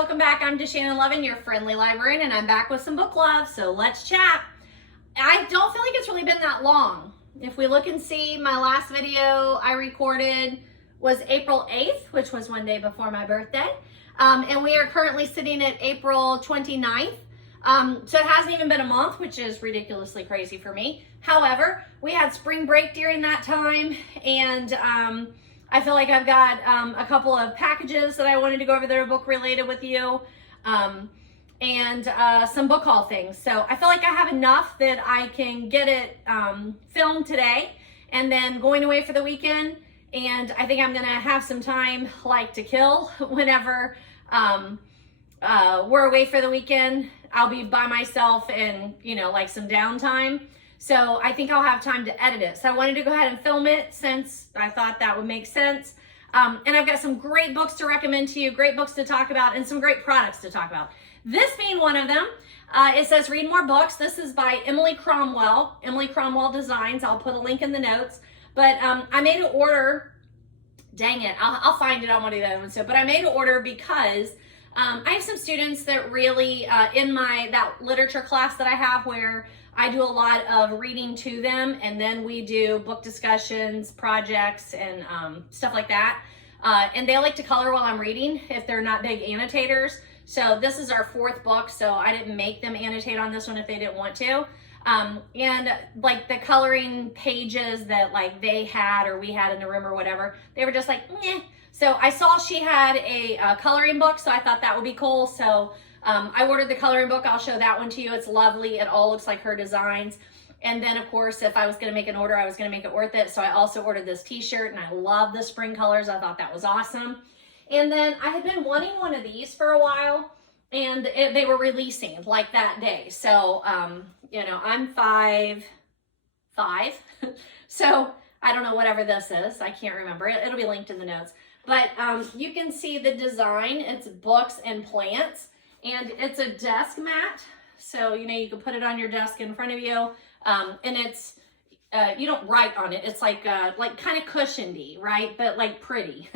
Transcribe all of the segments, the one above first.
welcome back. I'm DaShannon Lovin, your friendly librarian, and I'm back with some book love, so let's chat. I don't feel like it's really been that long. If we look and see, my last video I recorded was April 8th, which was one day before my birthday, and we are currently sitting at April 29th, so it hasn't even been a month, which is ridiculously crazy for me. However, we had spring break during that time, and I feel like I've got a couple of packages that I wanted to go over that are book related with you, and some book haul things. So I feel like I have enough that I can get it filmed today and then going away for the weekend. And I think I'm gonna have some time like to kill whenever we're away for the weekend. I'll be by myself and, you know, like some downtime. So I think I'll have time to edit it. So I wanted to go ahead and film it since I thought that would make sense. And I've got some great books to recommend to you, great books to talk about, and some great products to talk about. This being one of them, it says read more books. This is by Emily Cromwell, Emily Cromwell Designs. I'll put a link in the notes. But I made an order, dang it, I'll find it on one of the other ones. But I made an order because I have some students that really, in that literature class that I have where I do a lot of reading to them, and then we do book discussions, projects, and stuff like that. And they like to color while I'm reading if they're not big annotators. So this is our fourth book, so I didn't make them annotate on this one if they didn't want to. And like the coloring pages that like they had or we had in the room or whatever, they were just like, meh. So I saw she had a coloring book, so I thought that would be cool. So I ordered the coloring book. I'll show that one to you. It's lovely. It all looks like her designs. And then, of course, if I was going to make an order, I was going to make it worth it. So I also ordered this t-shirt, and I love the spring colors. I thought that was awesome. And then I had been wanting one of these for a while, and they were releasing like that day. So, you know, I'm 5'5", so I don't know whatever this is. I can't remember. It'll be linked in the notes. But you can see the design. It's books and plants. And it's a desk mat, so you know you can put it on your desk in front of you, and it's you don't write on it. It's like kind of cushiony, right? But like pretty.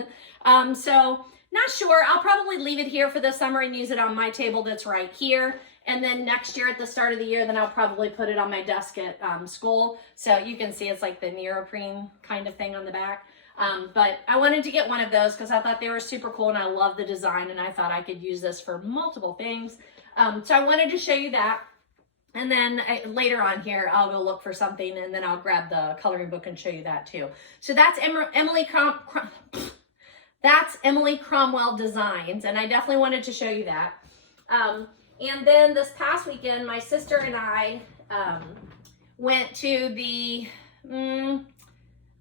So not sure. I'll probably leave it here for the summer and use it on my table that's right here. And then next year at the start of the year, then I'll probably put it on my desk at school. So you can see it's like the neoprene kind of thing on the back. But I wanted to get one of those because I thought they were super cool and I love the design and I thought I could use this for multiple things. So I wanted to show you that. And then later on here, I'll go look for something and then I'll grab the coloring book and show you that too. So that's Emily Cromwell Designs, and I definitely wanted to show you that. And then this past weekend, my sister and I went to the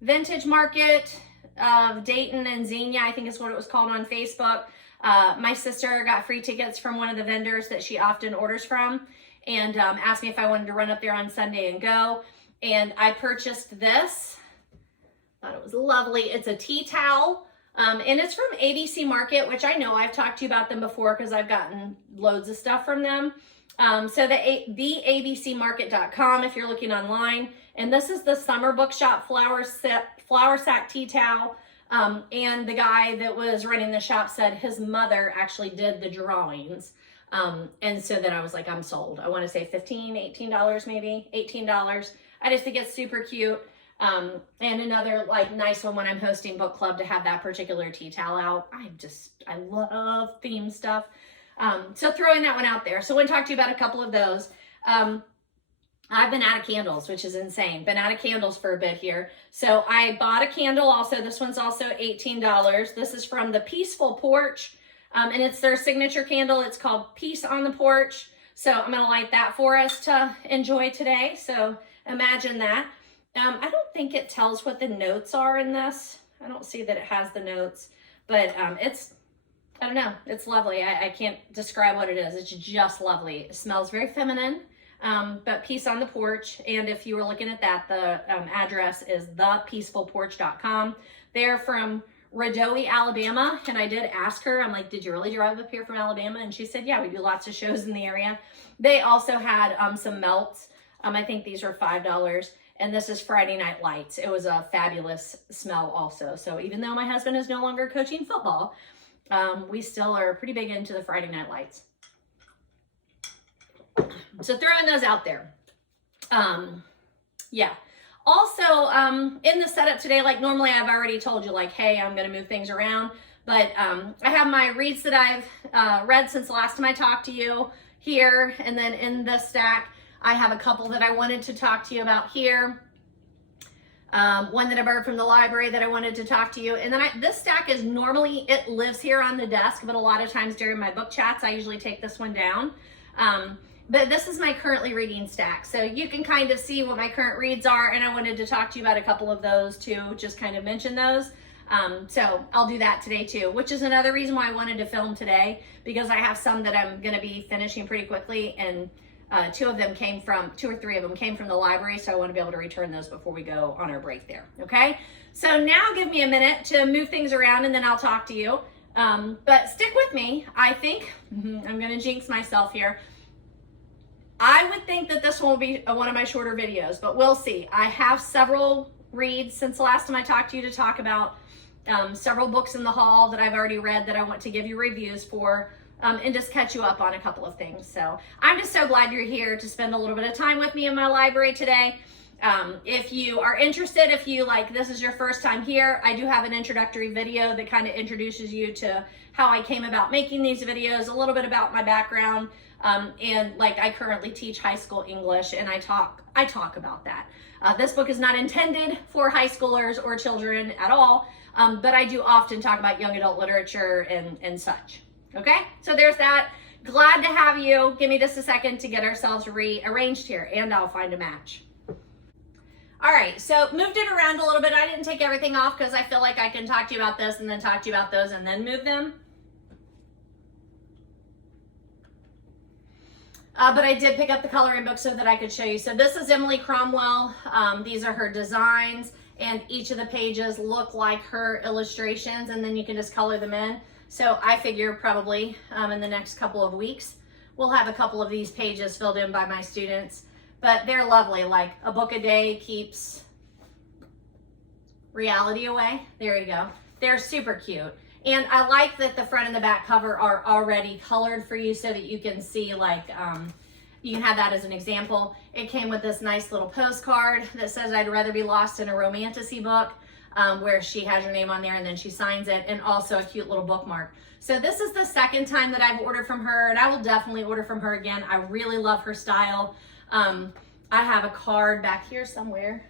Vintage Market of Dayton and Xenia, I think is what it was called on Facebook. My sister got free tickets from one of the vendors that she often orders from, and asked me if I wanted to run up there on Sunday and go. And I purchased this. Thought it was lovely. It's a tea towel, and it's from ABC Market, which I know I've talked to you about them before because I've gotten loads of stuff from them. So the abcmarket.com if you're looking online. And this is the Summer Bookshop flower sack tea towel. And the guy that was running the shop said his mother actually did the drawings. And so then I was like, I'm sold. I want to say $18 maybe, $18. I just think it's super cute. And another like nice one when I'm hosting book club to have that particular tea towel out. I love theme stuff. So throwing that one out there. So I want to talk to you about a couple of those. I've been out of candles, which is insane. Been out of candles for a bit here. So I bought a candle also. This one's also $18. This is from the Peaceful Porch. And it's their signature candle. It's called Peace on the Porch. So I'm going to light that for us to enjoy today. So imagine that. I don't think it tells what the notes are in this. I don't see that it has the notes, but I don't know. It's lovely. I can't describe what it is. It's just lovely. It smells very feminine, but Peace on the Porch. And if you were looking at that, the address is thepeacefulporch.com. They're from Radoe, Alabama. And I did ask her, I'm like, did you really drive up here from Alabama? And she said, yeah, we do lots of shows in the area. They also had some melts. I think these were $5. And this is Friday Night Lights. It was a fabulous smell also. So even though my husband is no longer coaching football, we still are pretty big into the Friday Night Lights. So throwing those out there. Yeah. Also, in the setup today, like normally I've already told you, like, hey, I'm going to move things around. But I have my reads that I've read since the last time I talked to you here. And then in this stack, I have a couple that I wanted to talk to you about here. One that I borrowed from the library that I wanted to talk to you. And then this stack is normally, it lives here on the desk, but a lot of times during my book chats, I usually take this one down. But this is my currently reading stack. So you can kind of see what my current reads are. And I wanted to talk to you about a couple of those too, just kind of mention those. So I'll do that today too, which is another reason why I wanted to film today, because I have some that I'm going to be finishing pretty quickly. And two or three of them came from the library. So I want to be able to return those before we go on our break there. Okay. So now give me a minute to move things around and then I'll talk to you. But stick with me. I think I'm going to jinx myself here. I would think that this one will be one of my shorter videos, but we'll see. I have several reads since the last time I talked to you to talk about, several books in the haul that I've already read that I want to give you reviews for, and just catch you up on a couple of things. So I'm just so glad you're here to spend a little bit of time with me in my library today. If you are interested, if you this is your first time here, I do have an introductory video that kind of introduces you to how I came about making these videos, a little bit about my background. And I currently teach high school English and I talk about that. This book is not intended for high schoolers or children at all, but I do often talk about young adult literature and such. Okay, so there's that. Glad to have you. Give me just a second to get ourselves rearranged here and I'll find a match. All right, so moved it around a little bit. I didn't take everything off because I feel like I can talk to you about this and then talk to you about those and then move them. But I did pick up the coloring book so that I could show you. So this is Emily Cromwell. These are her designs and each of the pages look like her illustrations and then you can just color them in. So I figure probably in the next couple of weeks, we'll have a couple of these pages filled in by my students, but they're lovely. Like a book a day keeps reality away. There you go. They're super cute. And I like that the front and the back cover are already colored for you so that you can see you can have that as an example. It came with this nice little postcard that says I'd rather be lost in a romantasy book, where she has her name on there and then she signs it, and also a cute little bookmark. So this is the second time that I've ordered from her and I will definitely order from her again. I really love her style. I have a card back here somewhere.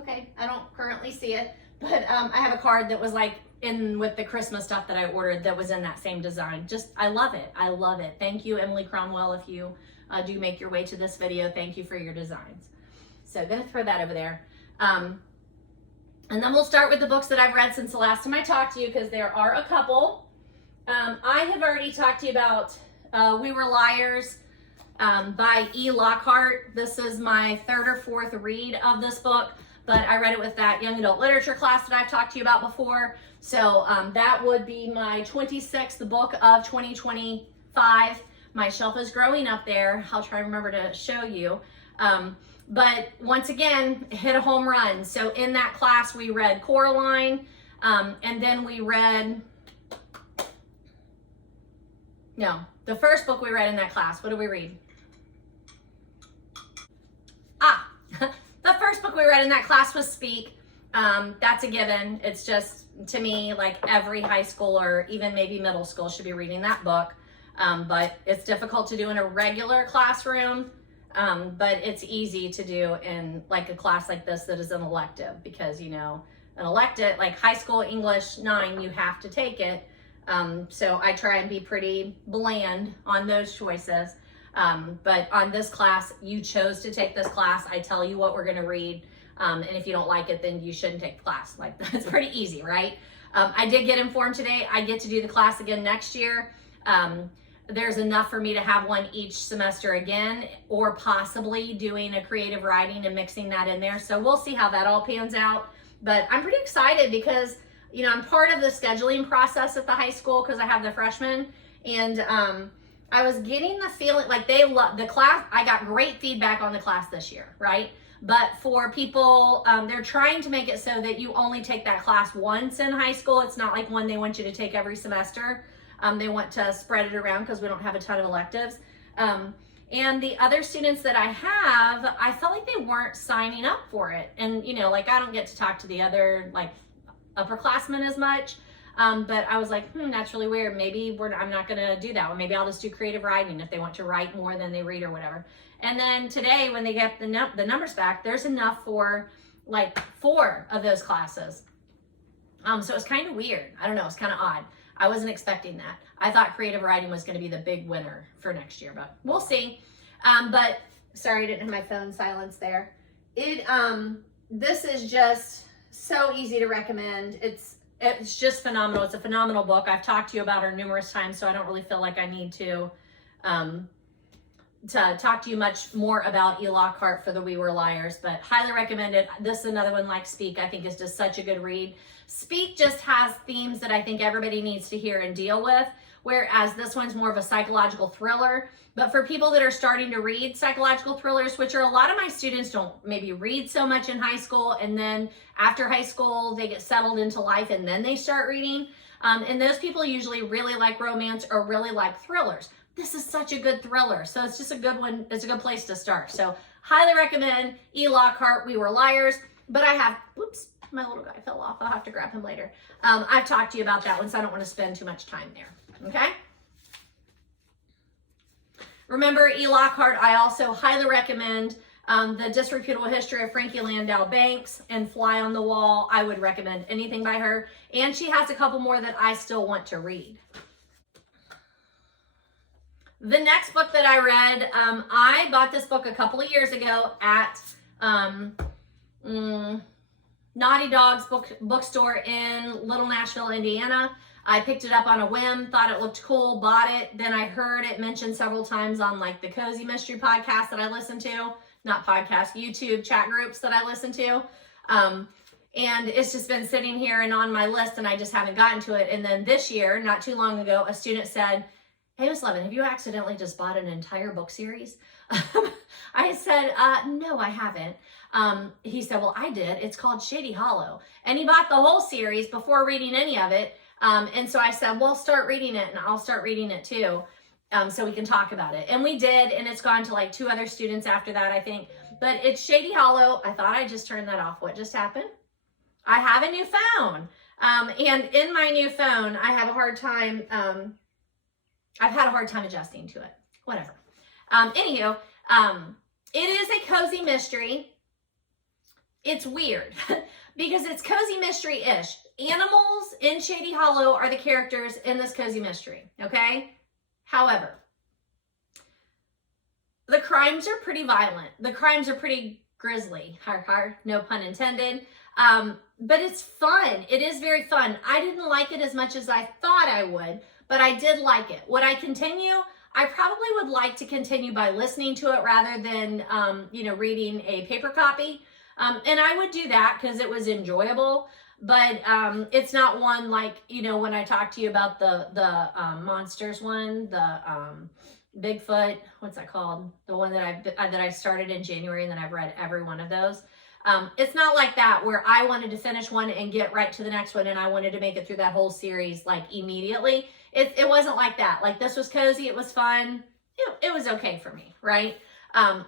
Okay, I don't currently see it, but I have a card that was in with the Christmas stuff that I ordered that was in that same design. I love it. I love it. Thank you, Emily Cromwell. If you do make your way to this video, thank you for your designs. So I'm gonna throw that over there. And then we'll start with the books that I've read since the last time I talked to you, because there are a couple. I have already talked to you about We Were Liars by E. Lockhart. This is my third or fourth read of this book, but I read it with that young adult literature class that I've talked to you about before. So that would be my 26th book of 2025. My shelf is growing up there. I'll try and remember to show you. But once again, hit a home run. So in that class, we read Coraline, and then we read, the first book we read in that class, what did we read? The first book we read in that class was Speak. That's a given. It's just, to me, every high school or even maybe middle school should be reading that book. But it's difficult to do in a regular classroom. But it's easy to do in a class like this that is an elective, because an elective, high school English 9, you have to take it. So I try and be pretty bland on those choices. But on this class, you chose to take this class. I tell you what we're going to read. And if you don't like it, then you shouldn't take the class. That's pretty easy, right? I did get informed today. I get to do the class again next year. There's enough for me to have one each semester again, or possibly doing a creative writing and mixing that in there. So we'll see how that all pans out. But I'm pretty excited because, I'm part of the scheduling process at the high school because I have the freshmen. And I was getting the feeling they love the class. I got great feedback on the class this year, right? But for people, they're trying to make it so that you only take that class once in high school. It's not like one they want you to take every semester. They want to spread it around because we don't have a ton of electives. And the other students that I have, I felt like they weren't signing up for it. And, you know, like I don't get to talk to the other like upperclassmen as much. But I was like, that's really weird. Maybe I'm not going to do that. Or maybe I'll just do creative writing if they want to write more than they read or whatever. And then today when they get the numbers back, there's enough for like 4 of those classes. So it's kind of weird. I don't know. It's kind of odd. I wasn't expecting that. I thought creative writing was going to be the big winner for next year, but we'll see. But sorry, I didn't have my phone silence there. This is just so easy to recommend. It's just phenomenal. It's a phenomenal book. I've talked to you about her numerous times, so I don't really feel like I need to talk to you much more about Lockhart for the We Were Liars, but highly recommend it. This is another one like Speak. I think is just such a good read. Speak just has themes that I think everybody needs to hear and deal with, whereas this one's more of a psychological thriller. But for people that are starting to read psychological thrillers, which are a lot of my students don't maybe read so much in high school, and then after high school, they get settled into life and then they start reading. And those people usually really like romance or really like thrillers. This is such a good thriller. So it's just a good one. It's a good place to start. So highly recommend Lockhart, We Were Liars. But I have, whoops, my little guy fell off. I'll have to grab him later. I've talked to you about that one, so I don't want to spend too much time there. Okay? Remember, Lockhart, I also highly recommend The Disreputable History of Frankie Landau Banks and Fly on the Wall. I would recommend anything by her. And she has a couple more that I still want to read. The next book that I read, I bought this book a couple of years ago at Naughty Dog's bookstore in Little Nashville, Indiana. I picked it up on a whim, thought it looked cool, bought it. Then I heard it mentioned several times on like the Cozy Mystery podcast that I listen to. Not podcast, YouTube chat groups that I listen to. And it's just been sitting here and on my list and I just haven't gotten to it. And then this year, not too long ago, a student said, "Hey, Ms. Lovin, have you accidentally just bought an entire book series?" I said, no, I haven't. He said, well, I did. It's called Shady Hollow. And he bought the whole series before reading any of it. And so I said, well, start reading it and I'll start reading it too. So we can talk about it. And we did, and it's gone to like 2 other students after that, I think. But it's Shady Hollow. I thought I just turned that off. What just happened? I have a new phone. And in my new phone, I have a hard time, I've had a hard time adjusting to it. Whatever. Anywho, it is a cozy mystery. It's weird because it's cozy mystery-ish. Animals in Shady Hollow are the characters in this cozy mystery, okay? However, the crimes are pretty violent. The crimes are pretty grisly. Har har, no pun intended. But it's fun. It is very fun. I didn't like it as much as I thought I would, but I did like it. Would I continue? I probably would like to continue by listening to it rather than, reading a paper copy. And I would do that because it was enjoyable. But it's not one like, when I talked to you about the monsters one, the Bigfoot, what's that called? The one that I started in January and then I've read every one of those. It's not like that where I wanted to finish one and get right to the next one and I wanted to make it through that whole series like immediately. It wasn't like that. Like this was cozy, it was fun. It was okay for me, right?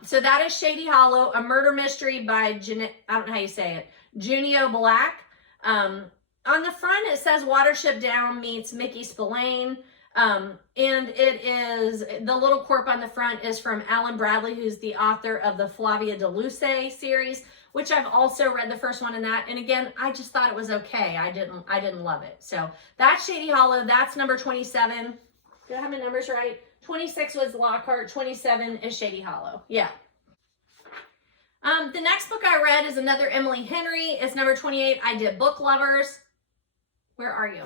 So that is Shady Hollow, a murder mystery by I don't know how you say it, Junio Black. On the front it says Watership Down meets Mickey Spillane. And it is, the little corp on the front is from Alan Bradley, who's the author of the Flavia de Luce series, which I've also read the first one in that. And again, I just thought it was okay. I didn't love it. So that's Shady Hollow. That's number 27. Do I have my numbers right? 26 was Lockhart. 27 is Shady Hollow. Yeah. The next book I read is another Emily Henry. It's number 28. I did Book Lovers. Where are you?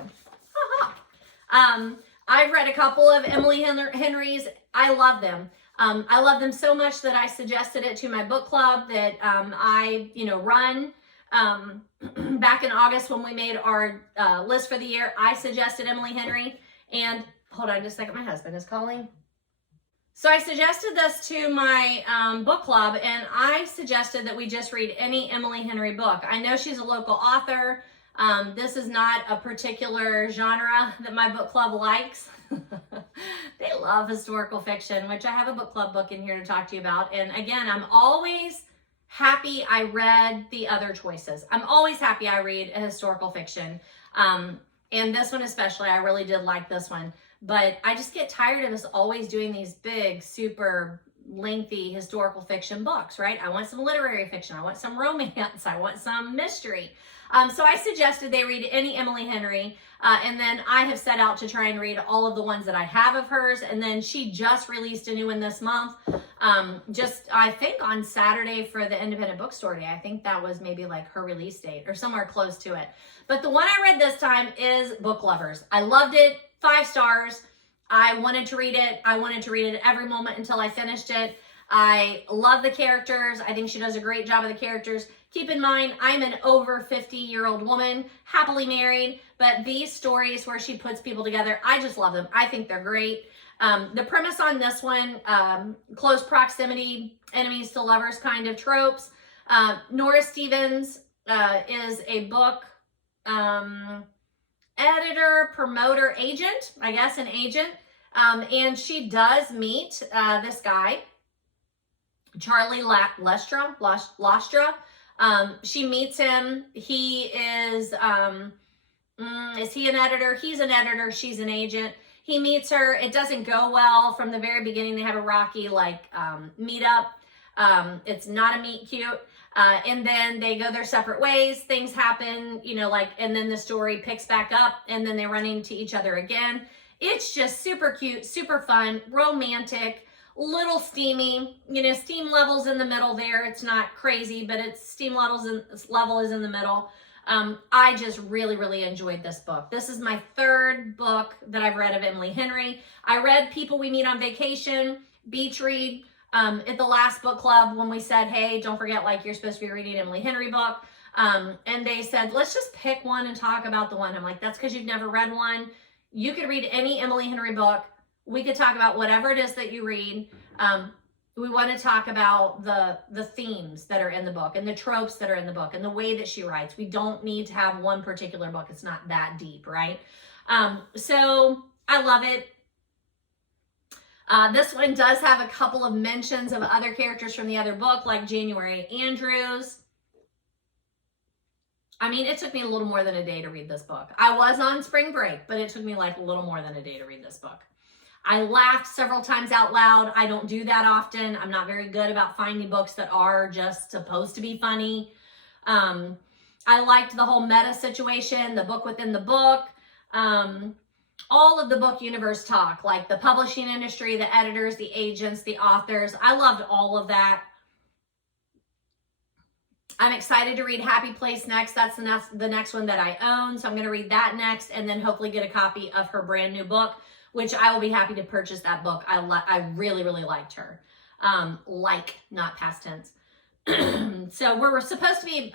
Aha. I've read a couple of Emily Henry's. I love them. I love them so much that I suggested it to my book club that I run. Back in August when we made our list for the year, I suggested Emily Henry. And hold on just a second, my husband is calling. So I suggested this to my book club, and I suggested that we just read any Emily Henry book. I know she's a local author. This is not a particular genre that my book club likes. They love historical fiction, which I have a book club book in here to talk to you about. And again, I'm always happy I read the other choices. I'm always happy I read a historical fiction. And this one especially, I really did like this one. But I just get tired of us always doing these big, super lengthy historical fiction books, right? I want some literary fiction. I want some romance. I want some mystery. So I suggested they read any Emily Henry. And then I have set out to try and read all of the ones that I have of hers. And then she just released a new one this month. I think on Saturday for the Independent Bookstore Day. I think that was maybe like her release date or somewhere close to it. But the one I read this time is Book Lovers. I loved it. 5 stars. I wanted to read it. I wanted to read it every moment until I finished it. I love the characters. I think she does a great job of the characters. Keep in mind, I'm an over 50-year-old woman, happily married, but these stories where she puts people together, I just love them. I think they're great. The premise on this one, close proximity, enemies to lovers kind of tropes. Nora Stevens is a book editor, promoter, agent, I guess an agent. And she does meet this guy, Charlie Lastra. She meets him. He is he an editor? He's an editor. She's an agent. He meets her. It doesn't go well from the very beginning. They have a rocky meetup. It's not a meet cute. And then they go their separate ways. Things happen, and then the story picks back up and then they run into each other again. It's just super cute, super fun, romantic, little steamy, steam levels in the middle there. It's not crazy, but it's steam level is in the middle. I just really, really enjoyed this book. This is my 3rd book that I've read of Emily Henry. I read People We Meet on Vacation, Beach Read, at the last book club when we said, hey, don't forget, you're supposed to be reading an Emily Henry book. And they said, let's just pick one and talk about the one. I'm like, that's because you've never read one. You could read any Emily Henry book. We could talk about whatever it is that you read. We want to talk about the themes that are in the book and the tropes that are in the book and the way that she writes. We don't need to have one particular book. It's not that deep, right? So I love it. This one does have a couple of mentions of other characters from the other book, like January Andrews. I mean, it took me a little more than a day to read this book. I was on spring break, but it took me a little more than a day to read this book. I laughed several times out loud. I don't do that often. I'm not very good about finding books that are just supposed to be funny. I liked the whole meta situation, the book within the book. All of the book universe talk, like the publishing industry, the editors, the agents, the authors. I loved all of that. I'm excited to read Happy Place next. That's the next one that I own. So I'm going to read that next and then hopefully get a copy of her brand new book, which I will be happy to purchase that book. I really, really liked her. Not past tense. So we're supposed to be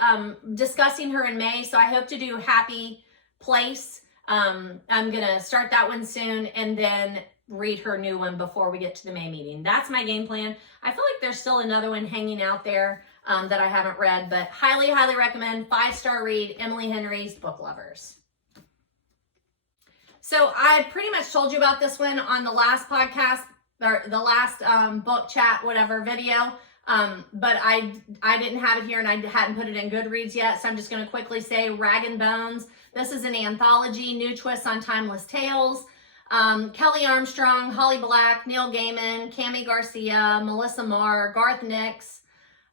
discussing her in May. So I hope to do Happy Place. I'm going to start that one soon and then read her new one before we get to the May meeting. That's my game plan. I feel like there's still another one hanging out there that I haven't read, but highly, highly recommend. 5-star read, Emily Henry's Book Lovers. So I pretty much told you about this one on the last podcast or the last book chat, whatever video. But I didn't have it here and I hadn't put it in Goodreads yet. So I'm just going to quickly say Rag and Bones. This is an anthology, new twists on timeless tales. Kelly Armstrong, Holly Black, Neil Gaiman, Cami Garcia, Melissa Marr, Garth Nix,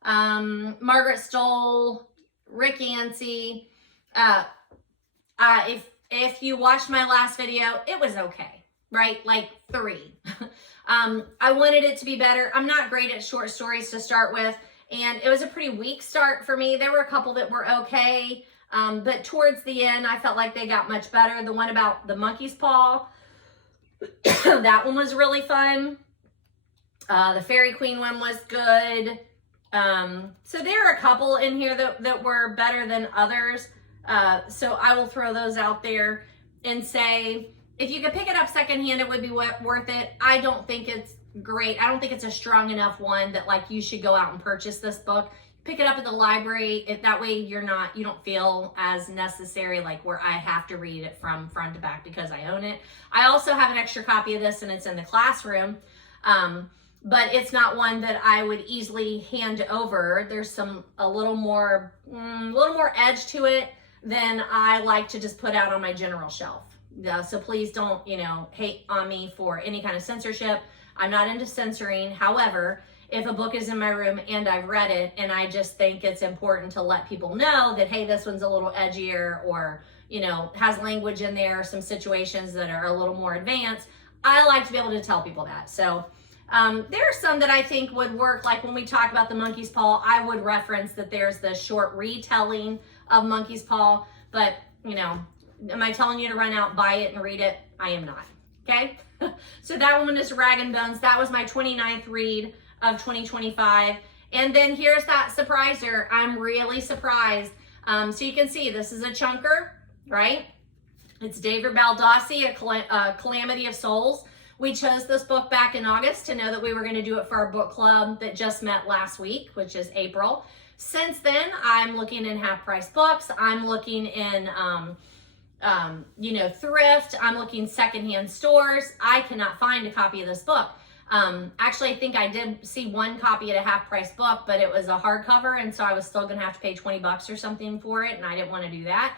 Margaret Stoll, Rick Yancey. If you watched my last video, it was okay, right? 3. I wanted it to be better. I'm not great at short stories to start with, and it was a pretty weak start for me. There were a couple that were okay, but towards the end, I felt like they got much better. The one about the monkey's paw, that one was really fun. The Fairy Queen one was good. So there are a couple in here that were better than others. So I will throw those out there and say, if you could pick it up secondhand, it would be worth it. I don't think it's great. I don't think it's a strong enough one that like you should go out and purchase this book. Pick it up at the library. That way you don't feel as necessary, like where I have to read it from front to back because I own it. I also have an extra copy of this and it's in the classroom. But it's not one that I would easily hand over. There's a little more edge to it than I like to just put out on my general shelf. So please don't, hate on me for any kind of censorship. I'm not into censoring. However, if a book is in my room and I've read it and I just think it's important to let people know that, hey, this one's a little edgier or, has language in there, some situations that are a little more advanced, I like to be able to tell people that. So there are some that I think would work. Like when we talk about the Monkey's Paw, I would reference that there's the short retelling of Monkey's Paw. But, am I telling you to run out, buy it, and read it? I am not. Okay? So that one is Rag and Bones. That was my 29th read of 2025. And then here's that surpriser. I'm really surprised. So you can see this is a chunker, right? It's David Baldacci, a Calamity of Souls. We chose this book back in August to know that we were going to do it for our book club that just met last week, which is April. Since then, I'm looking in half-price books. I'm looking in, thrift. I'm looking secondhand stores. I cannot find a copy of this book. Actually, I think I did see one copy at a half-price book, but it was a hardcover, and so I was still going to have to pay $20 or something for it, and I didn't want to do that.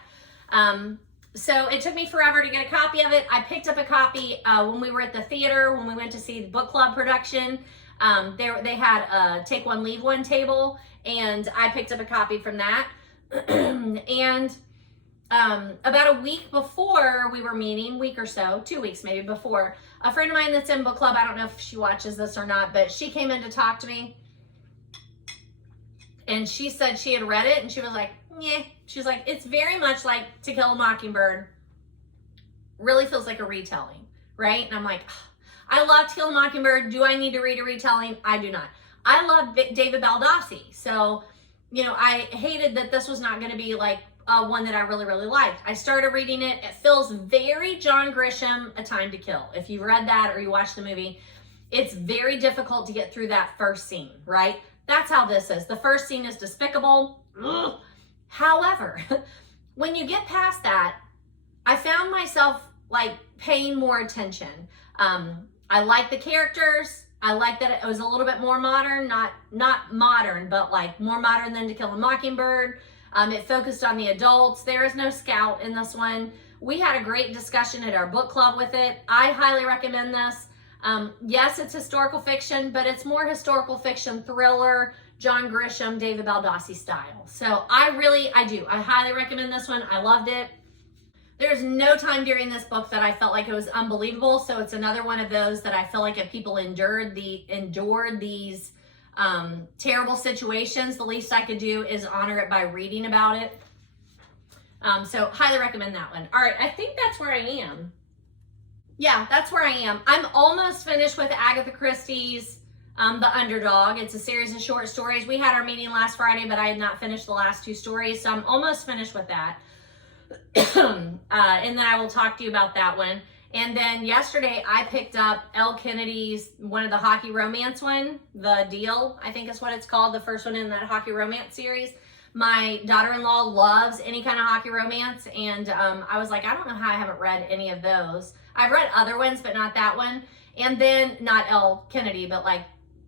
So it took me forever to get a copy of it. I picked up a copy when we were at the theater, when we went to see the book club production. They had a take one, leave one table, and I picked up a copy from that. And about a week before we were meeting, week or so, 2 weeks maybe before, a friend of mine that's in book club, I don't know if she watches this or not, but she came in to talk to me. And she said she had read it, and she was like, yeah. She's like, it's very much like To Kill a Mockingbird. Really feels like a retelling, right? And I'm like, I love To Kill a Mockingbird. Do I need to read a retelling? I do not. I love David Baldacci. So, I hated that this was not going to be like one that I really, really liked. I started reading it. It feels very John Grisham, A Time to Kill. If you've read that or you watched the movie, it's very difficult to get through that first scene, right? That's how this is. The first scene is despicable. Ugh. However, when you get past that, I found myself like paying more attention. I like the characters. I like that it was a little bit more modern, not modern, but like more modern than To Kill a Mockingbird. It focused on the adults. There is no Scout in this one. We had a great discussion at our book club with it. I highly recommend this. Yes, it's historical fiction, but it's more historical fiction thriller, John Grisham, David Baldacci style. So I do. I highly recommend this one. I loved it. There's no time during this book that I felt like it was unbelievable. So it's another one of those that I feel like if people endured these terrible situations, the least I could do is honor it by reading about it. So highly recommend that one. All right, I think that's where I am. Yeah, that's where I am. I'm almost finished with Agatha Christie's The Underdog. It's a series of short stories. We had our meeting last Friday, but I had not finished the last 2 stories, so I'm almost finished with that. And then I will talk to you about that one. And then yesterday I picked up Elle Kennedy's, one of the hockey romance one, The Deal, I think is what it's called, the first one in that hockey romance series. My daughter-in-law loves any kind of hockey romance, and I was like, I don't know how I haven't read any of those. I've read other ones, but not that one. And then, not Elle Kennedy, but like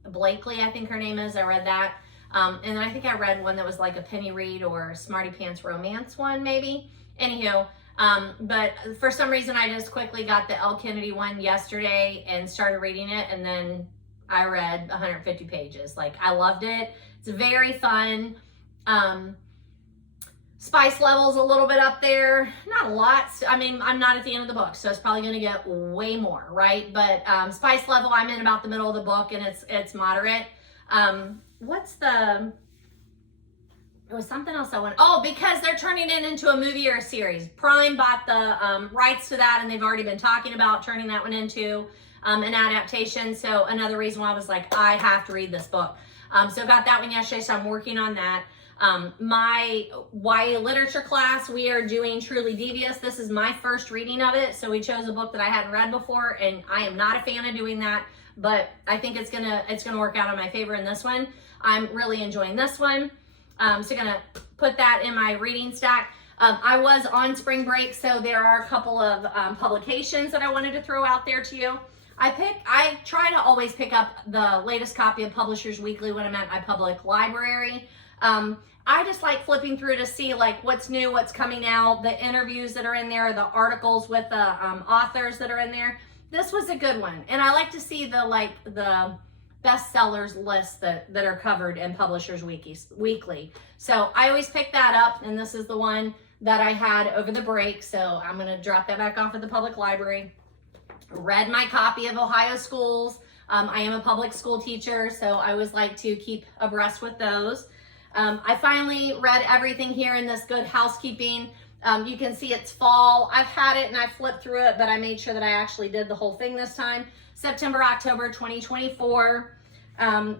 Blakely, I think her name is. I read that. And then I think I read one that was like a Penny Reed or Smarty Pants romance one, maybe. Anywho, but for some reason I just quickly got the Elle Kennedy one yesterday and started reading it, and then I read 150 pages. Like, I loved it. It's very fun. Spice level's a little bit up there, not a lot. I mean, I'm not at the end of the book, so it's probably going to get way more, right? But spice level, I'm in about the middle of the book, and it's moderate. It was something else I wanted. Oh, because they're turning it into a movie or a series. Prime bought the rights to that, and they've already been talking about turning that one into an adaptation. So another reason why I was like, I have to read this book. So got that one yesterday, so I'm working on that. My YA literature class, we are doing Truly Devious. This is my first reading of it, so we chose a book that I hadn't read before, and I am not a fan of doing that, but I think it's gonna work out in my favor in this one. I'm really enjoying this one. So gonna put that in my reading stack. I was on spring break, so there are a couple of publications that I wanted to throw out there to you. I try to always pick up the latest copy of Publishers Weekly when I'm at my public library. I just like flipping through to see like what's new, what's coming out, the interviews that are in there, the articles with the authors that are in there. This was a good one, and I like to see the bestsellers list that are covered in Publishers Weekly. So I always pick that up, and this is the one that I had over the break. So I'm gonna drop that back off at the public library. Read my copy of Ohio Schools. I am a public school teacher, so I always like to keep abreast with those. I finally read everything here in this Good Housekeeping. You can see it's fall. I've had it and I flipped through it, but I made sure that I actually did the whole thing this time. September, October 2024.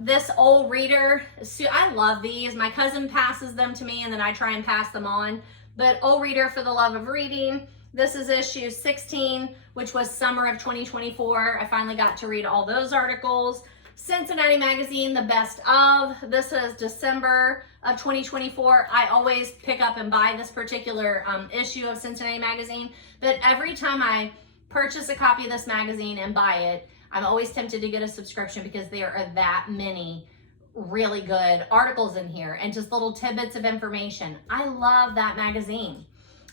This old reader, I love these. My cousin passes them to me and then I try and pass them on. But Old Reader for the Love of Reading. This is issue 16, which was summer of 2024. I finally got to read all those articles. Cincinnati Magazine, The Best Of. This is December of 2024. I always pick up and buy this particular issue of Cincinnati Magazine, but every time I purchase a copy of this magazine and buy it, I'm always tempted to get a subscription because there are that many really good articles in here and just little tidbits of information. I love that magazine.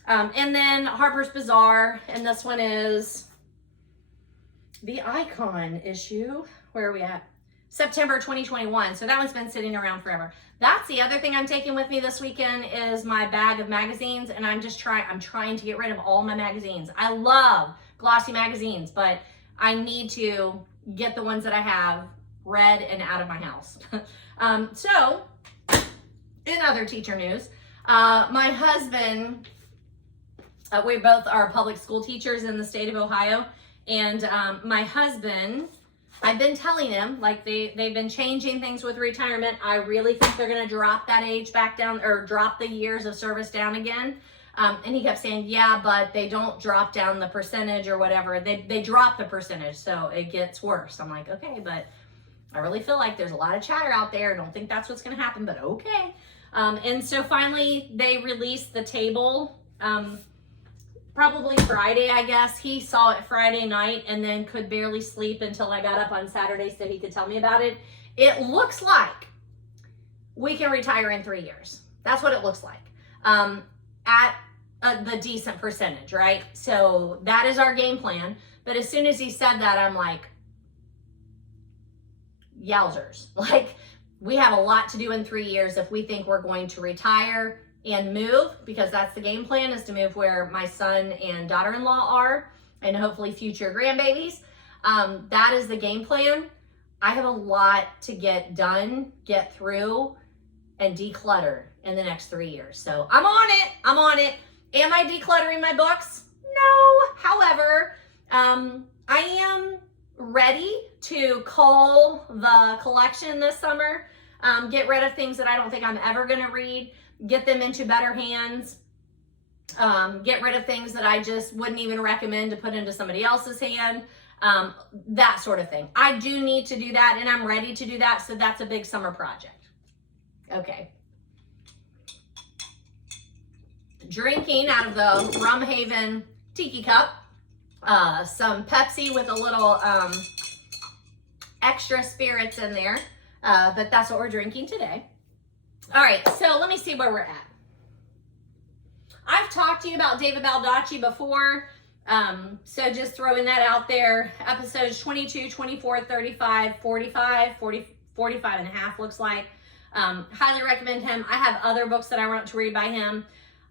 And then Harper's Bazaar, and this one is the Icon issue. Where are we at? September 2021. So that one's been sitting around forever. That's the other thing I'm taking with me this weekend is my bag of magazines, and I'm trying to get rid of all my magazines. I love glossy magazines, but I need to get the ones that I have read and out of my house. So in other teacher news, my husband, we both are public school teachers in the state of Ohio, and my husband, I've been telling him, like they've been changing things with retirement. I really think they're gonna drop that age back down, or drop the years of service down again. And he kept saying, yeah, but they don't drop down the percentage or whatever. They drop the percentage, so it gets worse. I'm like, okay, but I really feel like there's a lot of chatter out there. I don't think that's what's gonna happen, but okay. And so finally they released the table, probably Friday, I guess. He saw it Friday night and then could barely sleep until I got up on Saturday so he could tell me about it. It looks like we can retire in 3 years. That's what it looks like. At the decent percentage, right? So that is our game plan. But as soon as he said that, I'm like, yowzers. Like, we have a lot to do in 3 years if we think we're going to retire and move, because that's the game plan, is to move where my son and daughter-in-law are, and hopefully future grandbabies. That is the game plan. I have a lot to get done, get through, and declutter in the next 3 years. So I'm on it. Am I decluttering my books? No. However, I am ready to cull the collection this summer, get rid of things that I don't think I'm ever gonna read, get them into better hands, get rid of things that I just wouldn't even recommend to put into somebody else's hand, that sort of thing. I do need to do that, and I'm ready to do that, so that's a big summer project. Okay. Drinking out of the Rum Haven Tiki Cup, some Pepsi with a little extra spirits in there, but that's what we're drinking today. All right, so let me see where we're at. I've talked to you about David Baldacci before, so just throwing that out there. Episodes 22, 24, 35, 45, 45 and a half looks like. Highly recommend him. I have other books that I want to read by him.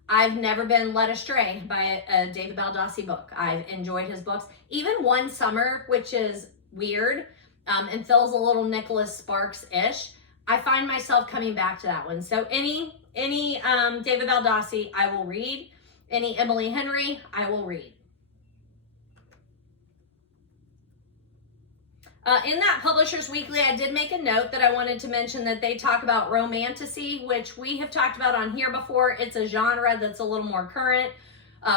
I've never been led astray by a David Baldacci book. I've enjoyed his books. Even One Summer, which is weird and feels a little Nicholas Sparks-ish, I find myself coming back to that one. So any David Baldacci, I will read. Any Emily Henry, I will read. In that Publishers Weekly, I did make a note that I wanted to mention that they talk about romantasy, which we have talked about on here before. It's a genre that's a little more current,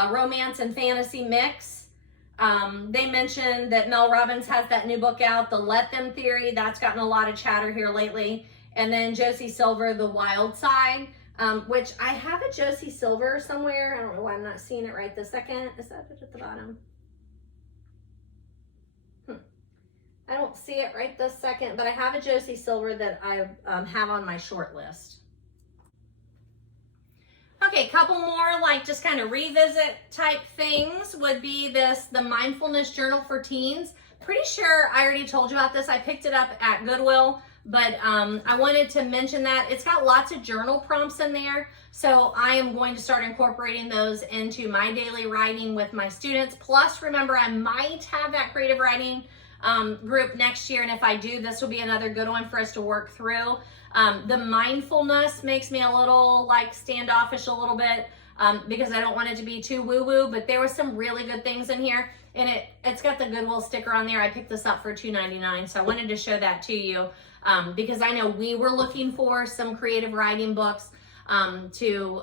romance and fantasy mix. They mentioned that Mel Robbins has that new book out, The Let Them Theory. That's gotten a lot of chatter here lately. And then Josie Silver, The Wild Side, which I have a Josie Silver somewhere. I don't know why I'm not seeing it right this second. Is that it at the bottom? I don't see it right this second, but I have a Josie Silver that I have on my short list. Okay, couple more like just kind of revisit type things would be the Mindfulness Journal for Teens. Pretty sure I already told you about this. I picked it up at Goodwill, but I wanted to mention that it's got lots of journal prompts in there. So I am going to start incorporating those into my daily writing with my students. Plus, remember, I might have that creative writing group next year, and if I do, this will be another good one for us to work through. The mindfulness makes me a little like standoffish a little bit because I don't want it to be too woo-woo, but there was some really good things in here, and it's got the Goodwill sticker on there. I picked this up for $2.99, so I wanted to show that to you because I know we were looking for some creative writing books to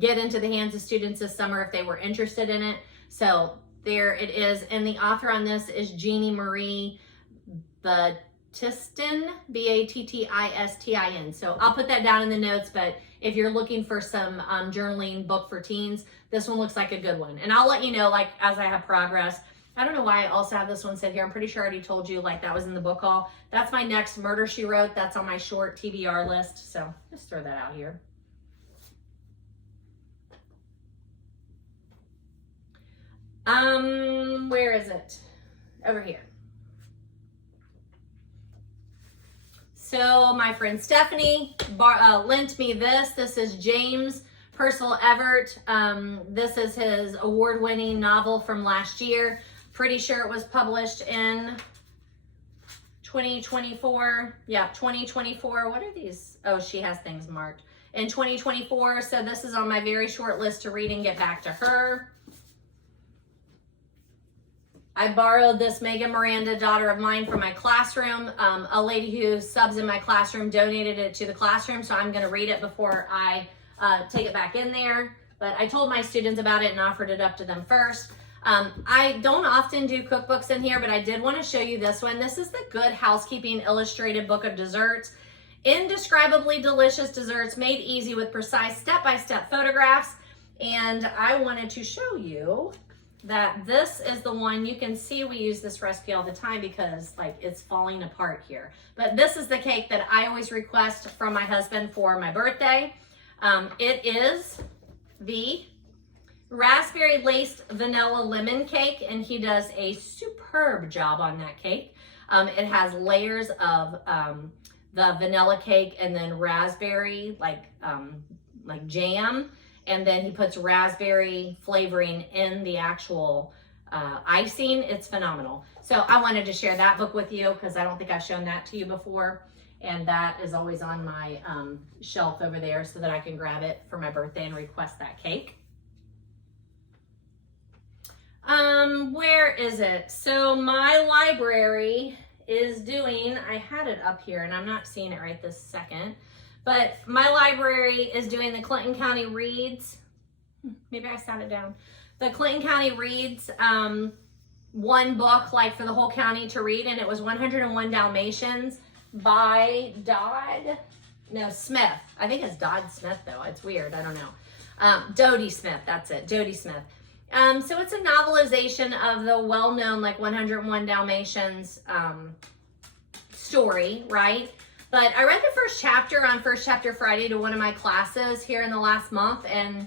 get into the hands of students this summer if they were interested in it. So there it is, and the author on this is Jeannie Marie Battistin, Battistin. So I'll put that down in the notes, but if you're looking for some journaling book for teens, this one looks like a good one. And I'll let you know, like, as I have progress. I don't know why I also have this one set here. I'm pretty sure I already told you, like, that was in the book haul. That's my next Murder, She Wrote. That's on my short TBR list, so just throw that out here. Where is it? Over here. So my friend Stephanie lent me this. This is James Purcell Everett. This is his award-winning novel from last year. Pretty sure it was published in 2024. Yeah, 2024. What are these? Oh, she has things marked. In 2024. So this is on my very short list to read and get back to her. I borrowed this Megan Miranda, daughter of mine, from my classroom. A lady who subs in my classroom donated it to the classroom, so I'm going to read it before I take it back in there. But I told my students about it and offered it up to them first. I don't often do cookbooks in here, but I did want to show you this one. This is the Good Housekeeping Illustrated Book of Desserts. Indescribably delicious desserts made easy with precise step-by-step photographs. And I wanted to show you that this is the one. You can see we use this recipe all the time because like it's falling apart here. But this is the cake that I always request from my husband for my birthday. It is the raspberry laced vanilla lemon cake, and he does a superb job on that cake. It has layers of the vanilla cake and then raspberry like jam. And then he puts raspberry flavoring in the actual icing. It's phenomenal. So I wanted to share that book with you because I don't think I've shown that to you before. And that is always on my shelf over there so that I can grab it for my birthday and request that cake. Where is it? So my library is doing, I had it up here and I'm not seeing it right this second. But my library is doing the Clinton County Reads. Maybe I sat it down. The Clinton County Reads one book like for the whole county to read, and it was 101 Dalmatians by Smith. I think it's Dodd Smith though. It's weird. I don't know. Dodie Smith. That's it. Dodie Smith. So it's a novelization of the well-known like 101 Dalmatians story, right? But I read the first chapter on First Chapter Friday to one of my classes here in the last month, and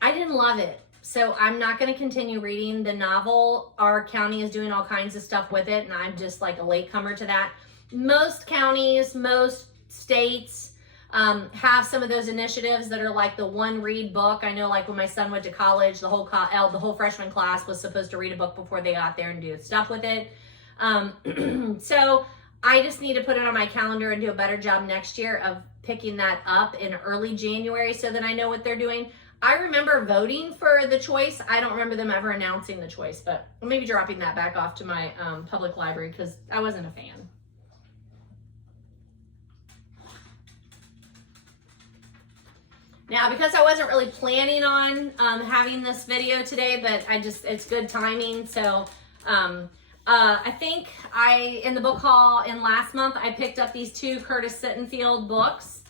I didn't love it. So I'm not going to continue reading the novel. Our county is doing all kinds of stuff with it, and I'm just like a latecomer to that. Most counties, most states have some of those initiatives that are like the one read book. I know like when my son went to college, the whole freshman class was supposed to read a book before they got there and do stuff with it. So I just need to put it on my calendar and do a better job next year of picking that up in early January so that I know what they're doing. I remember voting for the choice. I don't remember them ever announcing the choice, but maybe dropping that back off to my public library because I wasn't a fan. Now, because I wasn't really planning on having this video today, but it's good timing. So I think in the book haul in last month, I picked up these two Curtis Sittenfeld books,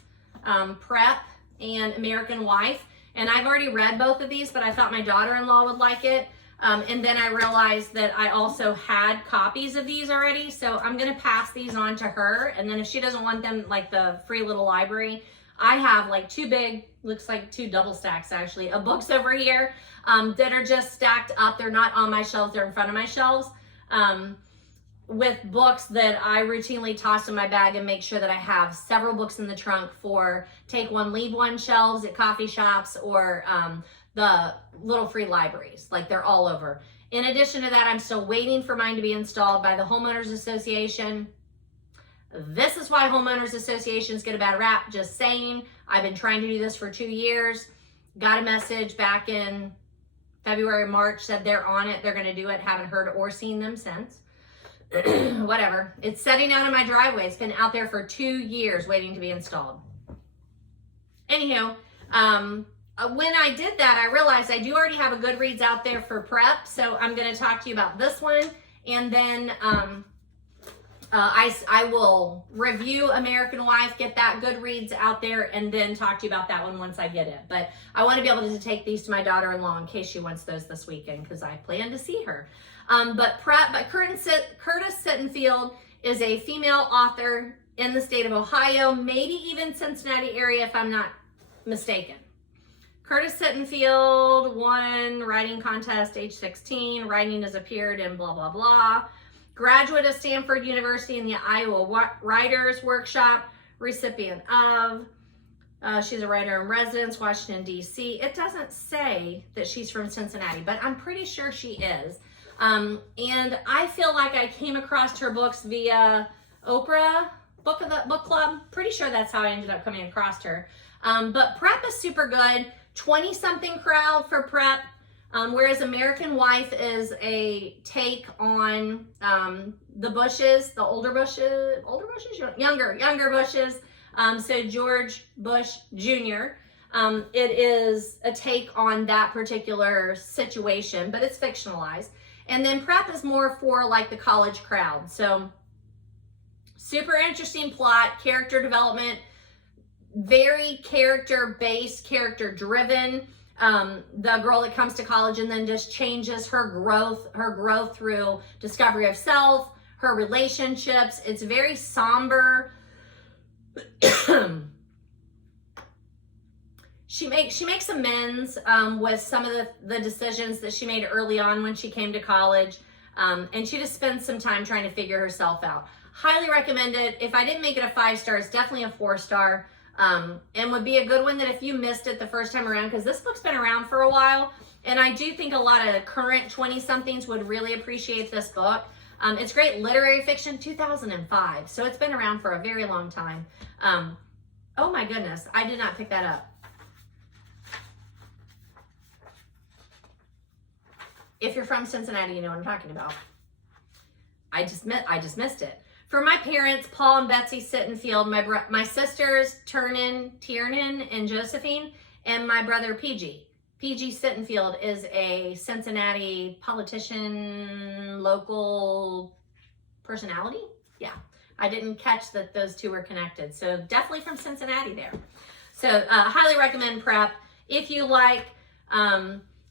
Prep and American Wife. And I've already read both of these, but I thought my daughter-in-law would like it. And then I realized that I also had copies of these already. So I'm going to pass these on to her. And then if she doesn't want them, like the free little library, I have like two big, looks like two double stacks actually, of books over here that are just stacked up. They're not on my shelves, they're in front of my shelves. With books that I routinely toss in my bag and make sure that I have several books in the trunk for take one, leave one shelves at coffee shops or the little free libraries. Like they're all over. In addition to that, I'm still waiting for mine to be installed by the Homeowners Association. This is why homeowners associations get a bad rap, just saying. I've been trying to do this for 2 years. Got a message back in February, March, said they're on it, they're gonna do it. Haven't heard or seen them since. Whatever. It's sitting out in my driveway. It's been out there for 2 years waiting to be installed. Anywho, when I did that, I realized I do already have a Goodreads out there for prep. So I'm gonna talk to you about this one. And then I will review American Wife, get that Goodreads out there, and then talk to you about that one once I get it. But I want to be able to take these to my daughter-in-law in case she wants those this weekend because I plan to see her. But Prep by Curtis Sittenfeld is a female author in the state of Ohio, maybe even Cincinnati area if I'm not mistaken. Curtis Sittenfeld won writing contest age 16. Writing has appeared in blah, blah, blah. Graduate of Stanford University in the Iowa Writers Workshop, recipient of, she's a writer in residence, Washington, D.C. It doesn't say that she's from Cincinnati, but I'm pretty sure she is. And I feel like I came across her books via Oprah Book Club. Pretty sure that's how I ended up coming across her. But Prep is super good. 20-something crowd for Prep. Whereas American Wife is a take on the Bushes, the younger Bushes. So George Bush Jr. It is a take on that particular situation, but it's fictionalized. And then Prep is more for like the college crowd. So super interesting plot, character development, very character-based, character-driven. The girl that comes to college and then just changes her growth through discovery of self, her relationships. It's very somber. She makes amends with some of the decisions that she made early on when she came to college. And she just spends some time trying to figure herself out. Highly recommend it. If I didn't make it a 5-star, it's definitely a 4-star. And would be a good one that if you missed it the first time around, because this book's been around for a while, and I do think a lot of current 20-somethings would really appreciate this book. It's great literary fiction, 2005, so it's been around for a very long time. Oh my goodness, I did not pick that up. If you're from Cincinnati, you know what I'm talking about. I just missed it. For my parents, Paul and Betsy Sittenfeld, my sisters, Tiernan, and Josephine, and my brother, PG. PG Sittenfeld is a Cincinnati politician, local personality. Yeah, I didn't catch that those two were connected. So definitely from Cincinnati there. So highly recommend Prep. If you like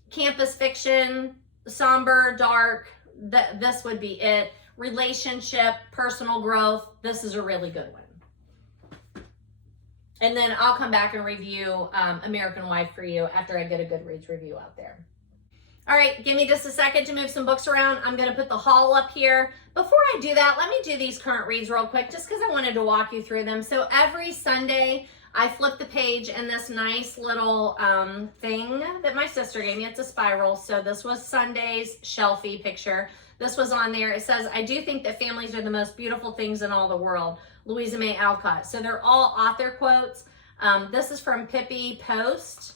campus fiction, somber, dark, this would be it. Relationship, personal growth, this is a really good one. And then I'll come back and review American Wife for you after I get a Goodreads review out there. All right, give me just a second to move some books around. I'm going to put the haul up here. Before I do that, let me do these current reads real quick just because I wanted to walk you through them. So every Sunday, I flip the page in this nice little thing that my sister gave me. It's a spiral. So this was Sunday's shelfie picture. This was on there. It says, I do think that families are the most beautiful things in all the world. Louisa May Alcott. So they're all author quotes. This is from Pippi Post.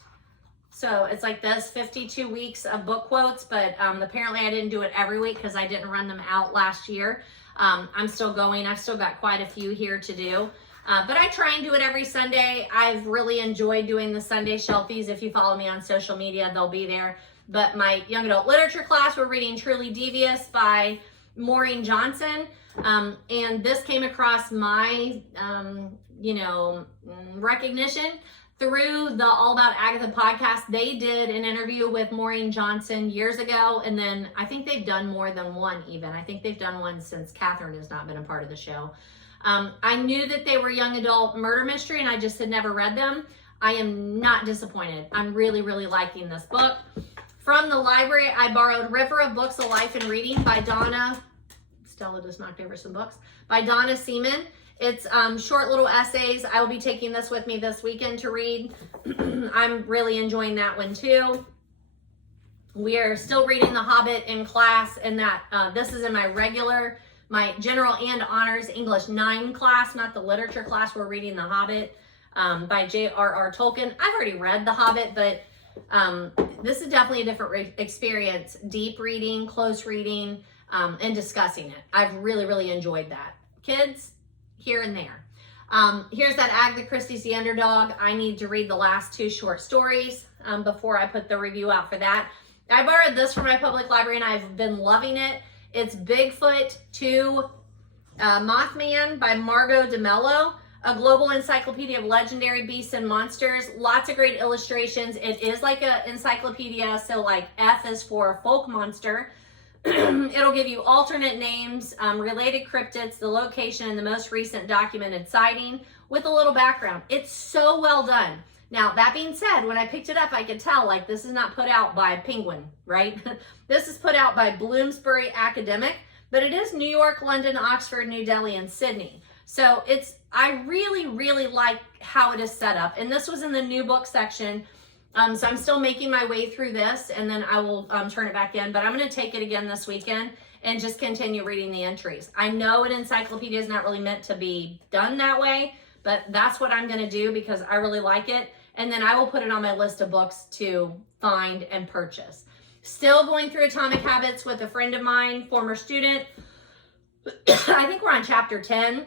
So it's like this, 52 weeks of book quotes, but apparently I didn't do it every week because I didn't run them out last year. I'm still going. I've still got quite a few here to do. But I try and do it every Sunday. I've really enjoyed doing the Sunday shelfies. If you follow me on social media, they'll be there. But my young adult literature class, we're reading Truly Devious by Maureen Johnson. And this came across my, recognition through the All About Agatha podcast. They did an interview with Maureen Johnson years ago. And then I think they've done more than one even. I think they've done one since Catherine has not been a part of the show. I knew that they were young adult murder mystery and I just had never read them. I am not disappointed. I'm really, really liking this book. From the library, I borrowed River of Books, A Life in Reading by Donna. Stella just knocked over some books. By Donna Seaman. It's short little essays. I will be taking this with me this weekend to read. I'm really enjoying that one too. We are still reading The Hobbit in class, and that this is in my general and honors English 9 class, not the literature class. We're reading The Hobbit by J.R.R. Tolkien. I've already read The Hobbit, but this is definitely a different experience. Deep reading, close reading, and discussing it. I've really, really enjoyed that. Kids, here and there. Here's that Agatha Christie's The Underdog. I need to read the last 2 short stories before I put the review out for that. I borrowed this from my public library and I've been loving it. It's Bigfoot 2 Mothman by Margot DeMello, a global encyclopedia of legendary beasts and monsters. Lots of great illustrations. It is like an encyclopedia, so like F is for folk monster. It'll give you alternate names, related cryptids, the location, and the most recent documented sighting with a little background. It's so well done. Now, that being said, when I picked it up, I could tell, like, this is not put out by Penguin, right? This is put out by Bloomsbury Academic, but it is New York, London, Oxford, New Delhi, and Sydney. So I really, really like how it is set up. And this was in the new book section. So I'm still making my way through this, and then I will turn it back in. But I'm going to take it again this weekend and just continue reading the entries. I know an encyclopedia is not really meant to be done that way, but that's what I'm going to do because I really like it. And then I will put it on my list of books to find and purchase. Still going through Atomic Habits with a friend of mine, former student. I think we're on chapter 10.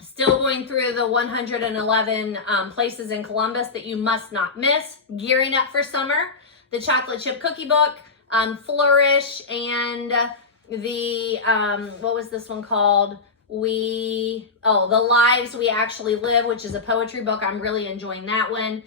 Still going through the 111 places in Columbus that you must not miss. Gearing up for summer. The chocolate chip cookie book, Flourish, and the, what was this one called? The Lives We Actually Live, which is a poetry book. I'm really enjoying that one.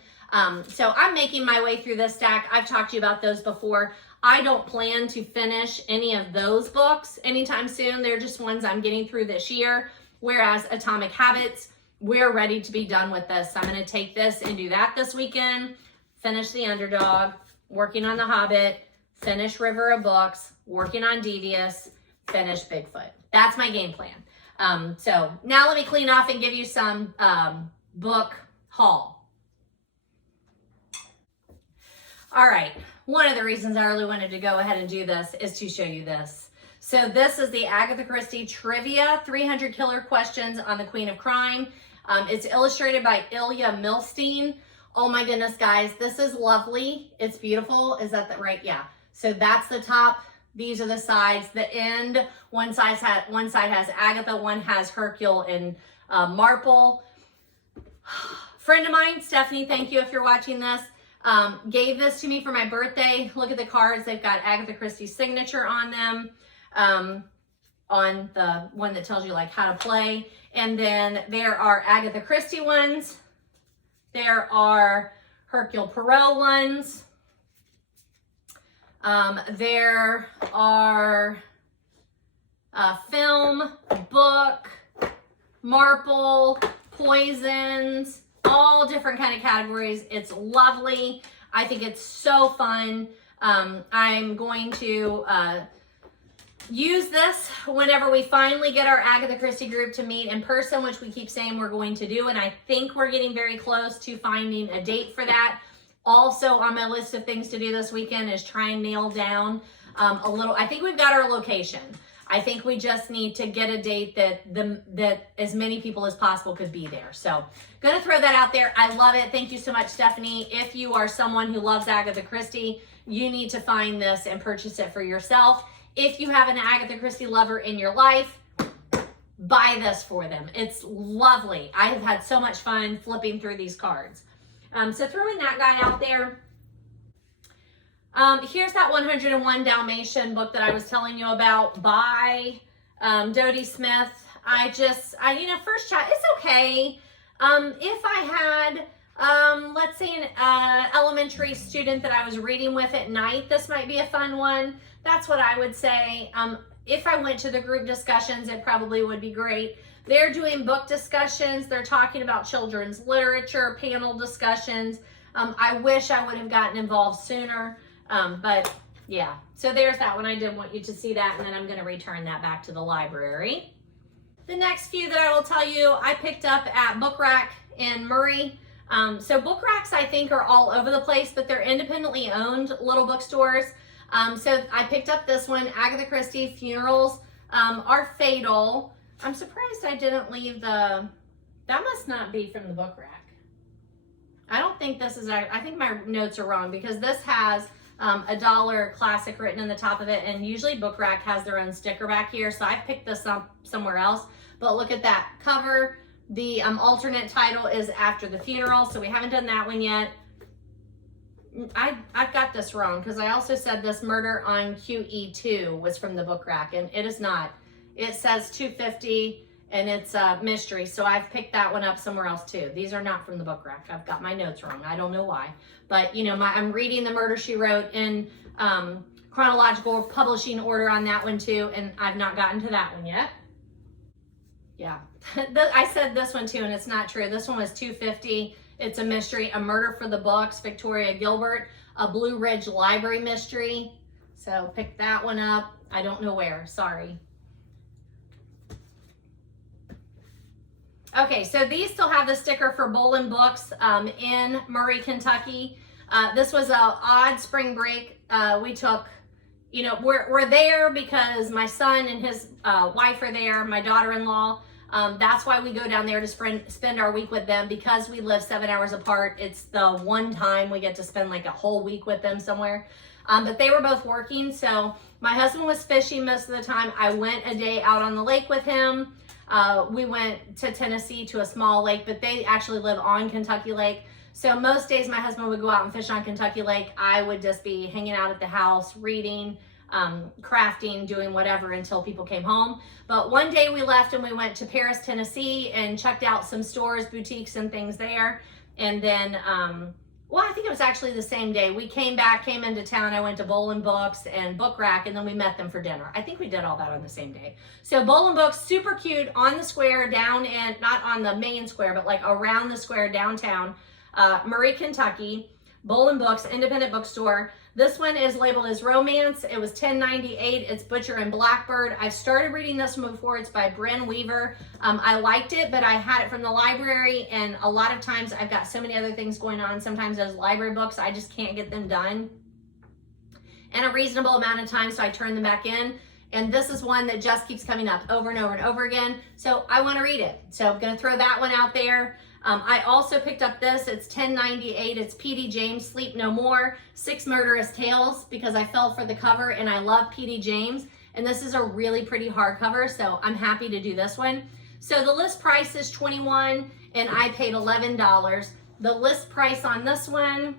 So I'm making my way through this stack. I've talked to you about those before. I don't plan to finish any of those books anytime soon. They're just ones I'm getting through this year. Whereas Atomic Habits, we're ready to be done with this. I'm going to take this and do that this weekend. Finish The Underdog, working on The Hobbit, finish River of Books, working on Devious, finish Bigfoot. That's my game plan. So now let me clean off and give you some book haul. All right. One of the reasons I really wanted to go ahead and do this is to show you this. So this is the Agatha Christie Trivia, 300 Killer Questions on the Queen of Crime. It's illustrated by Ilya Milstein. Oh my goodness, guys, this is lovely. It's beautiful. Is that right? Yeah. So that's the top. These are the sides. The end, one side has Agatha, one has Hercule and Marple. Friend of mine, Stephanie, thank you if you're watching this, gave this to me for my birthday. Look at the cards. They've got Agatha Christie's signature on them, on the one that tells you like how to play. And then there are Agatha Christie ones. There are Hercule Poirot ones. There are film, book, Marple, poisons, all different kind of categories. It's lovely. I think it's so fun. I'm going to use this whenever we finally get our Agatha Christie group to meet in person, which we keep saying we're going to do. And I think we're getting very close to finding a date for that. Also on my list of things to do this weekend is try and nail down I think we've got our location. I think we just need to get a date that as many people as possible could be there. So gonna throw that out there. I love it. Thank you so much, Stephanie. If you are someone who loves Agatha Christie, you need to find this and purchase it for yourself. If you have an Agatha Christie lover in your life, buy this for them. It's lovely. I have had so much fun flipping through these cards. So throwing that guy out there. Here's that 101 Dalmatian book that I was telling you about by Dodie Smith. You know, first shot, it's okay. If I had, let's say an elementary student that I was reading with at night, this might be a fun one. That's what I would say. If I went to the group discussions, it probably would be great. They're doing book discussions. They're talking about children's literature, panel discussions. I wish I would have gotten involved sooner. But yeah, so there's that one. I did want you to see that, and then I'm going to return that back to the library. The next few that I will tell you, I picked up at Book Rack in Murray. So book racks, I think, are all over the place, but they're independently owned little bookstores. So I picked up this one, Agatha Christie, Funerals Are Fatal. I'm surprised I didn't leave that must not be from the book rack. I don't think this is, I think my notes are wrong because this has $1 classic written in the top of it, and usually Book Rack has their own sticker back here, so I picked this up somewhere else. But look at that cover. The alternate title is After the Funeral, so we haven't done that one yet. I've got this wrong because I also said this Murder on QE2 was from the Book Rack, and it is not. It says $2.50 and it's a mystery, so I've picked that one up somewhere else too. These are not from the Book Rack. I've got my notes wrong. I don't know why, but you know, I'm reading the Murder, She Wrote in chronological publishing order on that one too, and I've not gotten to that one yet. Yeah, I said this one too, and it's not true. This one was $2.50. It's a mystery, A Murder for the Books, Victoria Gilbert, a Blue Ridge Library mystery. So pick that one up. I don't know where, sorry. Okay, so these still have the sticker for Bolin Books in Murray, Kentucky. This was a odd spring break. We took, you know, we're there because my son and his wife are there, my daughter-in-law. That's why we go down there to spend our week with them, because we live 7 hours apart. It's the one time we get to spend like a whole week with them somewhere. But they were both working, so my husband was fishing most of the time. I went a day out on the lake with him. We went to Tennessee to a small lake, but they actually live on Kentucky Lake. So most days my husband would go out and fish on Kentucky Lake. I would just be hanging out at the house, reading, crafting, doing whatever until people came home. But one day we left and we went to Paris, Tennessee, and checked out some stores, boutiques, and things there. And then, well, I think it was actually the same day. We came into town. I went to Bolin Books and Book Rack, and then we met them for dinner. I think we did all that on the same day. So Bolin Books, super cute, on the square down in, not on the main square, but like around the square downtown, Murray, Kentucky. Bolin Books, independent bookstore. This one is labeled as romance. It was $10.98. It's Butcher and Blackbird. I started reading this one before. It's by Bren Weaver. I liked it, but I had it from the library, and a lot of times I've got so many other things going on. Sometimes those library books, I just can't get them done in a reasonable amount of time, so I turn them back in. And this is one that just keeps coming up over and over and over again. So I want to read it. So I'm going to throw that one out there. I also picked up this. It's $10.98. It's P.D. James, Sleep No More, 6 Murderous Tales, because I fell for the cover and I love P.D. James. And this is a really pretty hardcover, so I'm happy to do this one. So the list price is $21 and I paid $11. The list price on this one,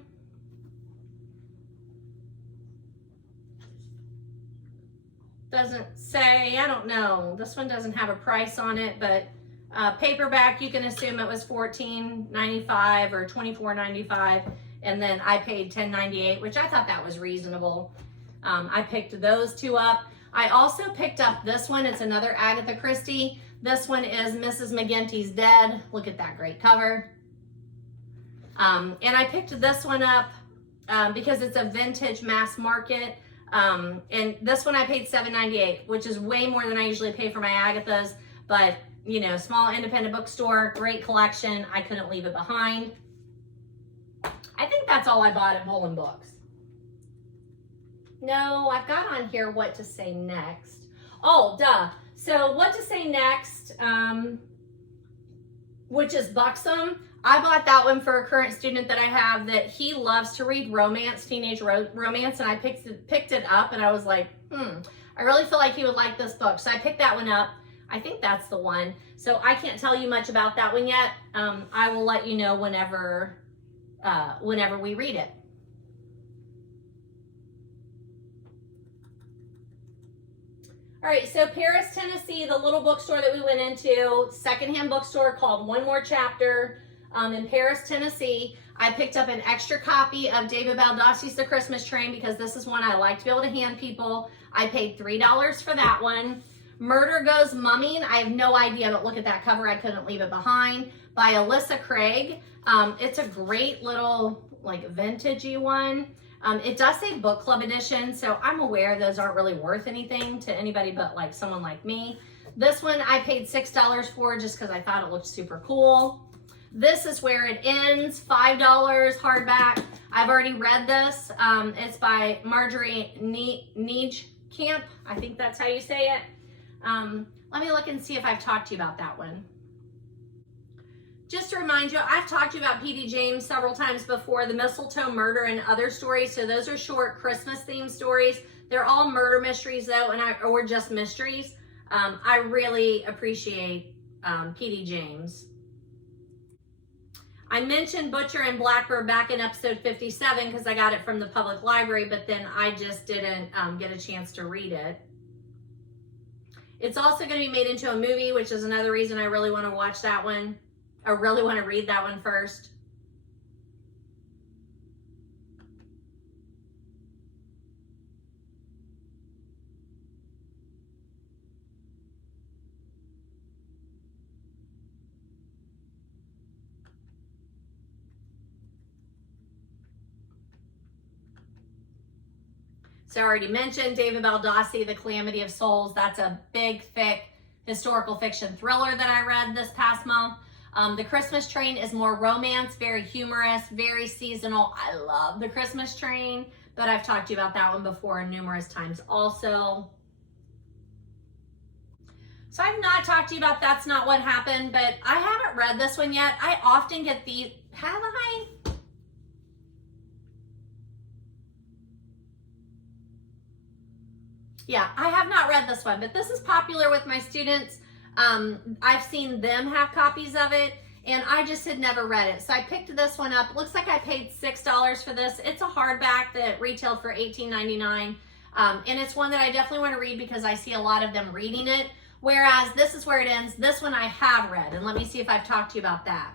doesn't say, I don't know. This one doesn't have a price on it, but paperback, you can assume it was $14.95 or $24.95, and then I paid $10.98, which I thought that was reasonable. I picked those two up. I also picked up this one. It's another Agatha Christie. This one is Mrs. McGinty's Dead. Look at that great cover. And I picked this one up because it's a vintage mass market. And this one I paid $7.98, which is way more than I usually pay for my Agathas, but you know, small independent bookstore, great collection. I couldn't leave it behind. I think that's all I bought at Bolin Books. No, I've got on here what to say next. Oh, duh. So What to Say Next, which is Buxom. I bought that one for a current student that I have that he loves to read romance, teenage romance, and I picked it up and I was like, I really feel like he would like this book. So I picked that one up. I think that's the one. So I can't tell you much about that one yet. I will let you know whenever we read it. All right, so Paris, Tennessee, the little bookstore that we went into, secondhand bookstore called One More Chapter in Paris, Tennessee. I picked up an extra copy of David Baldacci's The Christmas Train because this is one I like to be able to hand people. I paid $3 for that one. Murder Goes Mumming. I have no idea, but look at that cover. I couldn't leave it behind. By Alyssa Craig. It's a great little like vintagey one. It does say book club edition, so I'm aware those aren't really worth anything to anybody but like someone like me. This one I paid $6 for just because I thought it looked super cool. This Is Where It Ends, $5 hardback. I've already read this. It's by Marjorie Needcamp. I think that's how you say it. Let me look and see if I've talked to you about that one. Just to remind you, I've talked to you about P.D. James several times before, the Mistletoe Murder and Other Stories. So those are short Christmas-themed stories. They're all murder mysteries, though, or just mysteries. I really appreciate P.D. James. I mentioned Butcher and Blackbird back in episode 57 because I got it from the public library, but then I just didn't get a chance to read it. It's also going to be made into a movie, which is another reason I really want to watch that one. I really want to read that one first. So I already mentioned David Baldacci, The Calamity of Souls. That's a big, thick historical fiction thriller that I read this past month. The Christmas Train is more romance, very humorous, very seasonal. I love The Christmas Train, but I've talked to you about that one before numerous times also. So I've not talked to you about That's Not What Happened, but I haven't read this one yet. I often get these, have I? Yeah, I have not read this one, but this is popular with my students. I've seen them have copies of it, and I just had never read it. So I picked this one up. It looks like I paid $6 for this. It's a hardback that retailed for $18.99, and it's one that I definitely want to read because I see a lot of them reading it, whereas This Is Where It Ends, this one I have read, and let me see if I've talked to you about that.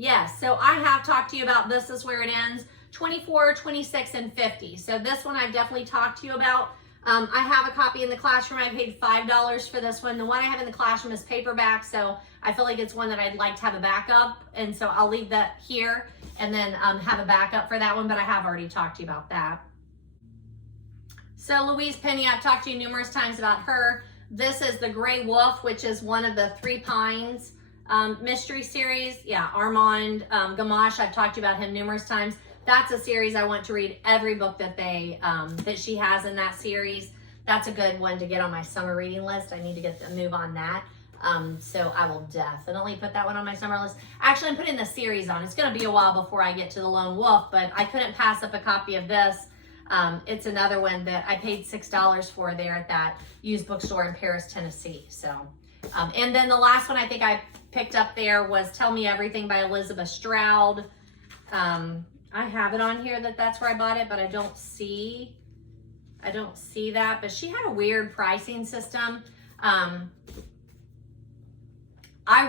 Yes, so I have talked to you about This Is Where It Ends, 24, 26, and 50. So this one I've definitely talked to you about. I have a copy in the classroom. I paid $5 for this one. The one I have in the classroom is paperback, so I feel like it's one that I'd like to have a backup. And so I'll leave that here and then have a backup for that one, but I have already talked to you about that. So Louise Penny, I've talked to you numerous times about her. This is The Gray Wolf, which is one of the Three Pines mystery series. Yeah, Armand Gamache, I've talked to you about him numerous times. That's a series I want to read every book that that she has in that series. That's a good one to get on my summer reading list. I need to get the move on that. So I will definitely put that one on my summer list. Actually, I'm putting the series on. It's going to be a while before I get to The Lone Wolf, but I couldn't pass up a copy of this. It's another one that I paid $6 for there at that used bookstore in Paris, Tennessee. So, and then the last one I think I picked up there was Tell Me Everything by Elizabeth Stroud. I have it on here that's where I bought it, but I don't see that. But she had a weird pricing system. I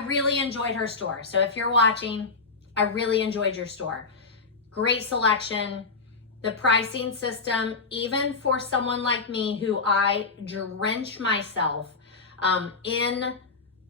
really enjoyed her store. So if you're watching, I really enjoyed your store. Great selection. The pricing system, even for someone like me who I drench myself in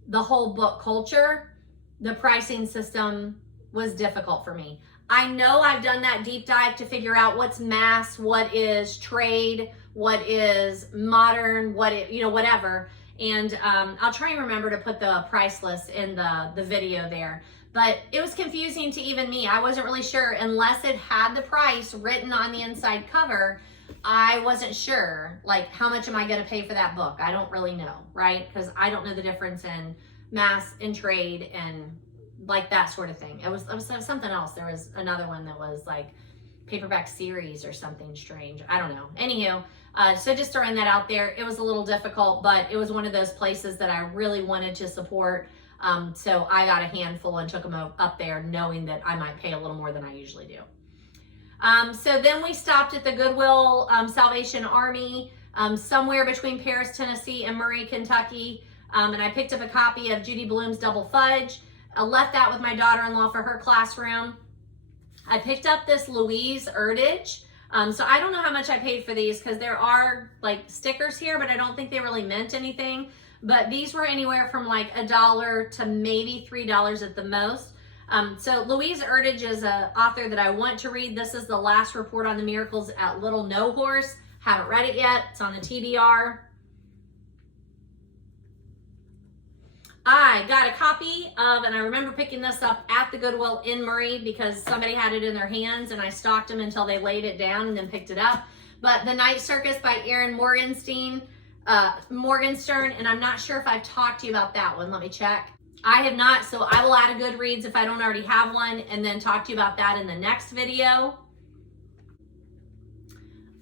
the whole book culture, the pricing system was difficult for me. I know I've done that deep dive to figure out what's mass, what is trade, what is modern, whatever. And I'll try and remember to put the price list in the video there. But it was confusing to even me. I wasn't really sure unless it had the price written on the inside cover. I wasn't sure, like, how much am I going to pay for that book? I don't really know, right? Because I don't know the difference in mass and trade and like that sort of thing. It was something else. There was another one that was like paperback series or something strange. I don't know. Anywho, so just throwing that out there. It was a little difficult, but it was one of those places that I really wanted to support. So I got a handful and took them up there knowing that I might pay a little more than I usually do. So then we stopped at the Goodwill Salvation Army, somewhere between Paris, Tennessee and Murray, Kentucky. And I picked up a copy of Judy Blume's Double Fudge. I left that with my daughter-in-law for her classroom. I picked up this Louise Erdrich. So I don't know how much I paid for these because there are like stickers here, but I don't think they really meant anything. But these were anywhere from like $1 to maybe $3 at the most. So Louise Erdrich is an author that I want to read. This is The Last Report on the Miracles at Little No Horse. Haven't read it yet. It's on the TBR. I got a copy of, and I remember picking this up at the Goodwill in Murray because somebody had it in their hands and I stalked them until they laid it down and then picked it up. But The Night Circus by Erin Morgenstern, and I'm not sure if I've talked to you about that one. Let me check. I have not, so I will add a Goodreads if I don't already have one and then talk to you about that in the next video.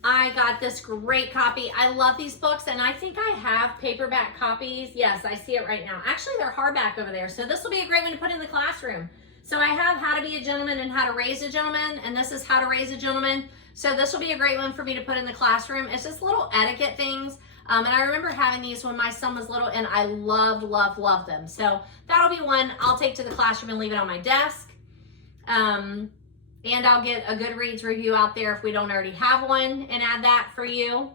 I got this great copy. I love these books, and I think I have paperback copies. Yes, I see it right now. Actually, they're hardback over there, so this will be a great one to put in the classroom. So I have How to Be a Gentleman and How to Raise a Gentleman, and this is How to Raise a Gentleman. So this will be a great one for me to put in the classroom. It's just little etiquette things. And I remember having these when my son was little, and I loved them. So that'll be one I'll take to the classroom and leave it on my desk. And I'll get a Goodreads review out there if we don't already have one and add that for you.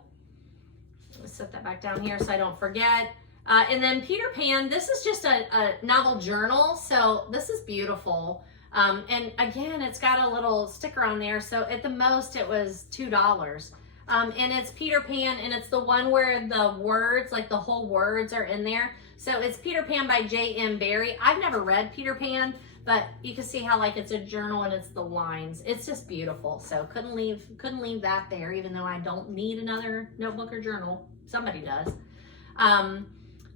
Let's set that back down here so I don't forget. And then Peter Pan, this is just a novel journal. So this is beautiful. And again, it's got a little sticker on there. So at the most it was $2. And it's Peter Pan, and it's the one where the words, like the whole words are in there. So it's Peter Pan by J.M. Barrie. I've never read Peter Pan, but you can see how like it's a journal and it's the lines. It's just beautiful. So couldn't leave that there, even though I don't need another notebook or journal. Somebody does.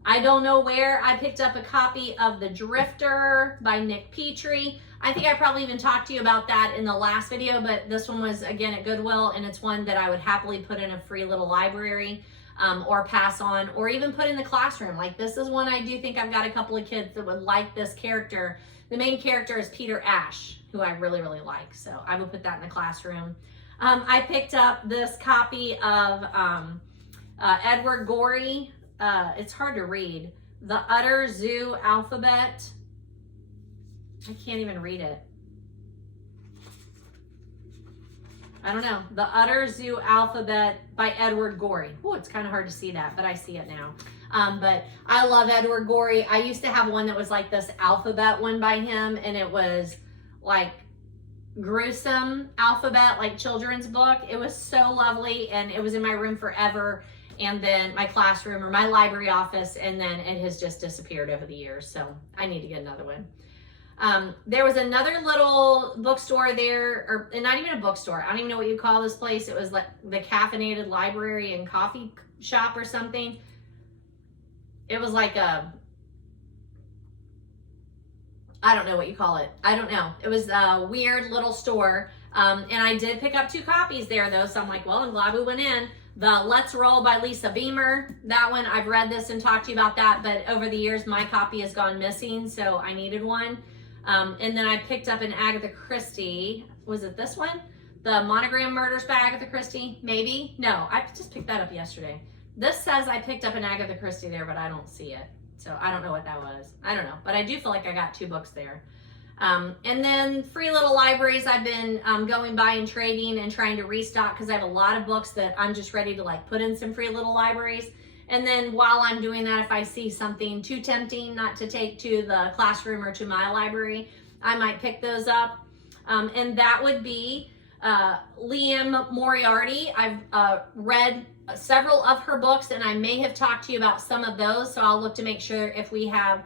I don't know where I picked up a copy of The Drifter by Nick Petrie. I think I probably even talked to you about that in the last video, but this one was again at Goodwill, and it's one that I would happily put in a free little library or pass on, or even put in the classroom. Like this is one I do think I've got a couple of kids that would like this character. The main character is Peter Ash, who I really like. So I will put that in the classroom. I picked up this copy of Edward Gorey. It's hard to read. The Utter Zoo Alphabet. I can't even read it. I don't know. The Utter Zoo Alphabet by Edward Gorey. Oh, it's kind of hard to see that, but I see it now. But I love Edward Gorey. I used to have one that was like this alphabet one by him, and it was like gruesome alphabet, like children's book. It was so lovely, and it was in my room forever, and then my classroom or my library office, and then it has just disappeared over the years. So I need to get another one. There was another little bookstore there, or not even a bookstore. I don't even know what you call this place. It was like the Caffeinated Library and Coffee Shop or something. It was like a, I don't know what you call it. I don't know. It was a weird little store. And I did pick up 2 copies there though. So I'm like, well, I'm glad we went in. The Let's Roll by Lisa Beamer. That one, I've read this and talked to you about that, but over the years, my copy has gone missing. So I needed one. And then I picked up an Agatha Christie. Was it this one? The Monogram Murders by Agatha Christie? Maybe? No, I just picked that up yesterday. This says I picked up an Agatha Christie there, but I don't see it. So I don't know what that was. I don't know. But I do feel like I got 2 books there. And then free little libraries I've been going by and trading and trying to restock because I have a lot of books that I'm just ready to like put in some free little libraries. And then while I'm doing that, if I see something too tempting not to take to the classroom or to my library, I might pick those up. And that would be Liam Moriarty. I've read several of her books, and I may have talked to you about some of those, so I'll look to make sure if we have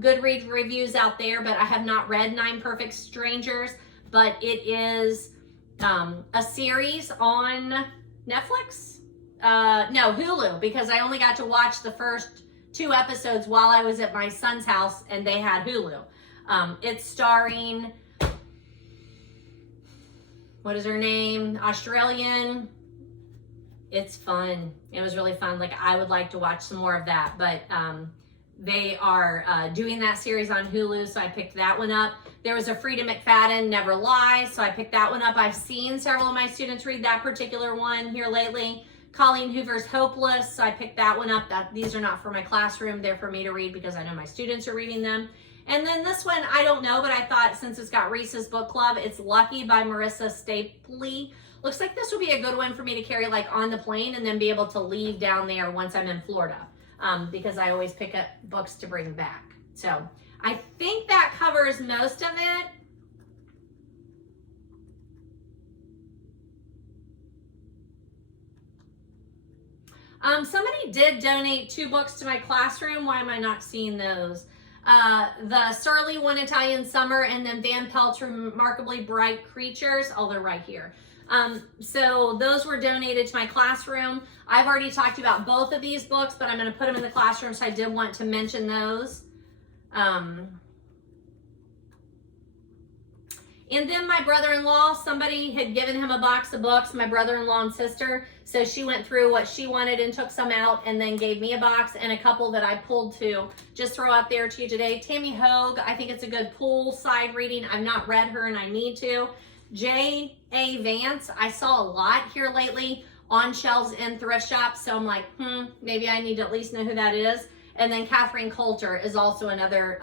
good reviews out there, but I have not read 9 Perfect Strangers, but it is a series on Netflix? No, Hulu, because I only got to watch the first 2 episodes while I was at my son's house and they had Hulu. It's starring, what is her name? Australian. It's fun. It was really fun. Like, I would like to watch some more of that, but they are doing that series on Hulu, so I picked that one up. There was a Frida McFadden, Never Lie, so I picked that one up. I've seen several of my students read that particular one here lately. Colleen Hoover's Hopeless, so I picked that one up. These are not for my classroom, they're for me to read because I know my students are reading them. And then this one, I don't know, but I thought since it's got Reese's Book Club, it's Lucky by Marissa Stapley. Looks like this would be a good one for me to carry like on the plane and then be able to leave down there once I'm in Florida, because I always pick up books to bring back. So I think that covers most of it. Somebody did donate 2 books to my classroom. Why am I not seeing those? The Surly One Italian Summer and then Van Pelt's Remarkably Bright Creatures. Oh, they're right here. So those were donated to my classroom. I've already talked about both of these books, but I'm going to put them in the classroom, so I did want to mention those. And then my brother-in-law, somebody had given him a box of books, my brother-in-law and sister. So she went through what she wanted and took some out and then gave me a box and a couple that I pulled to just throw out there to you today. Tammy Hogue, I think it's a good poolside reading. I've not read her and I need to. J.A. Vance, I saw a lot here lately on shelves in thrift shops. So I'm like, maybe I need to at least know who that is. And then Catherine Coulter is also another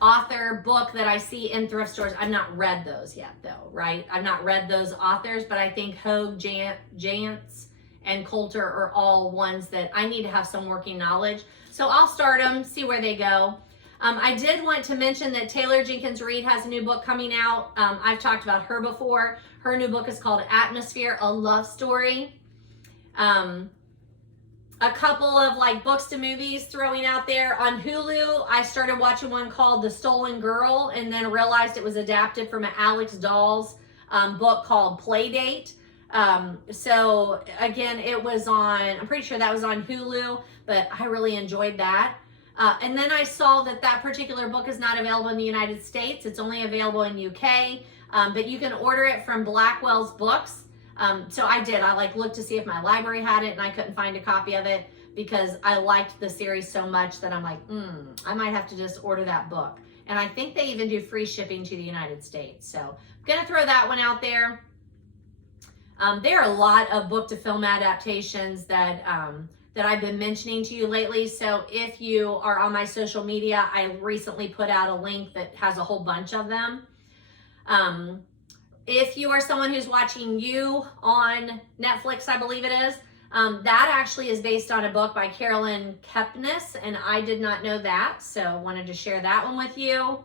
author book that I see in thrift stores. I've not read those yet though, right? I've not read those authors, but I think Hogue, Jantz, and Coulter are all ones that I need to have some working knowledge. So I'll start them, see where they go. I did want to mention that Taylor Jenkins Reid has a new book coming out. I've talked about her before. Her new book is called Atmosphere, a Love Story. A couple of like books to movies throwing out there. On Hulu, I started watching one called The Stolen Girl and then realized it was adapted from an Alex Dawes book called Playdate. So again, it was on, I'm pretty sure that was on Hulu, but I really enjoyed that. And then I saw that that particular book is not available in the United States. It's only available in UK, but you can order it from Blackwell's Books. So I did, I like looked to see if my library had it and I couldn't find a copy of it because I liked the series so much that I'm like, I might have to just order that book. And I think they even do free shipping to the United States. So I'm gonna throw that one out there. There are a lot of book to film adaptations that I've been mentioning to you lately. So if you are on my social media, I recently put out a link that has a whole bunch of them. If you are someone who's watching You on Netflix, I believe it is, that actually is based on a book by Carolyn Kepnes, and I did not know that, so wanted to share that one with you.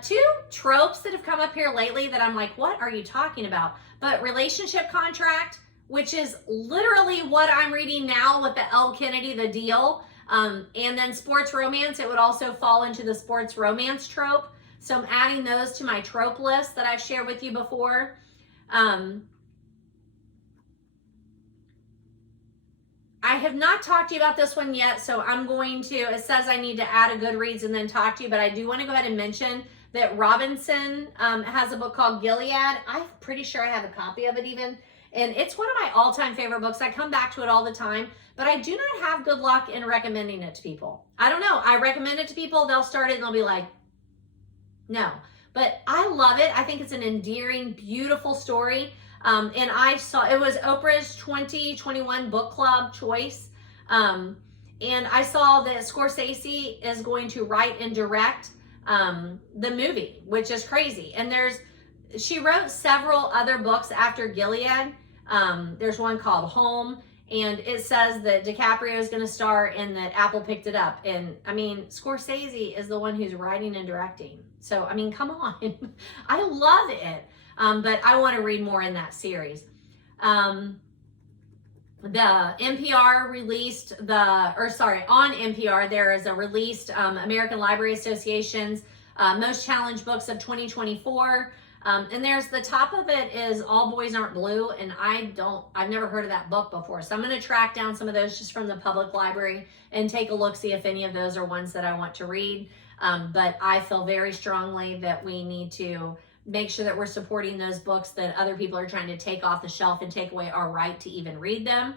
2 tropes that have come up here lately that I'm like, what are you talking about? But Relationship Contract, which is literally what I'm reading now with the L. Kennedy, The Deal, and then Sports Romance. It would also fall into the sports romance trope. So I'm adding those to my trope list that I've shared with you before. I have not talked to you about this one yet, so I'm going to, it says I need to add a Goodreads and then talk to you, but I do want to go ahead and mention that Robinson has a book called Gilead. I'm pretty sure I have a copy of it even, and it's one of my all-time favorite books. I come back to it all the time, but I do not have good luck in recommending it to people. I don't know. I recommend it to people, they'll start it and they'll be like, no, but I love it. I think it's an endearing, beautiful story. And I saw, it was Oprah's 2021 book club choice. And I saw that Scorsese is going to write and direct the movie, which is crazy. And she wrote several other books after Gilead. There's one called Home, and it says that DiCaprio is going to star and that Apple picked it up. And I mean, Scorsese is the one who's writing and directing. So, I mean, come on. I love it. But I want to read more in that series. the NPR released on NPR, there is a released American Library Association's most challenged books of 2024. And there's the top of it is All Boys Aren't Blue. And I've never heard of that book before. So I'm going to track down some of those just from the public library and take a look, see if any of those are ones that I want to read. But I feel very strongly that we need to make sure that we're supporting those books that other people are trying to take off the shelf and take away our right to even read them.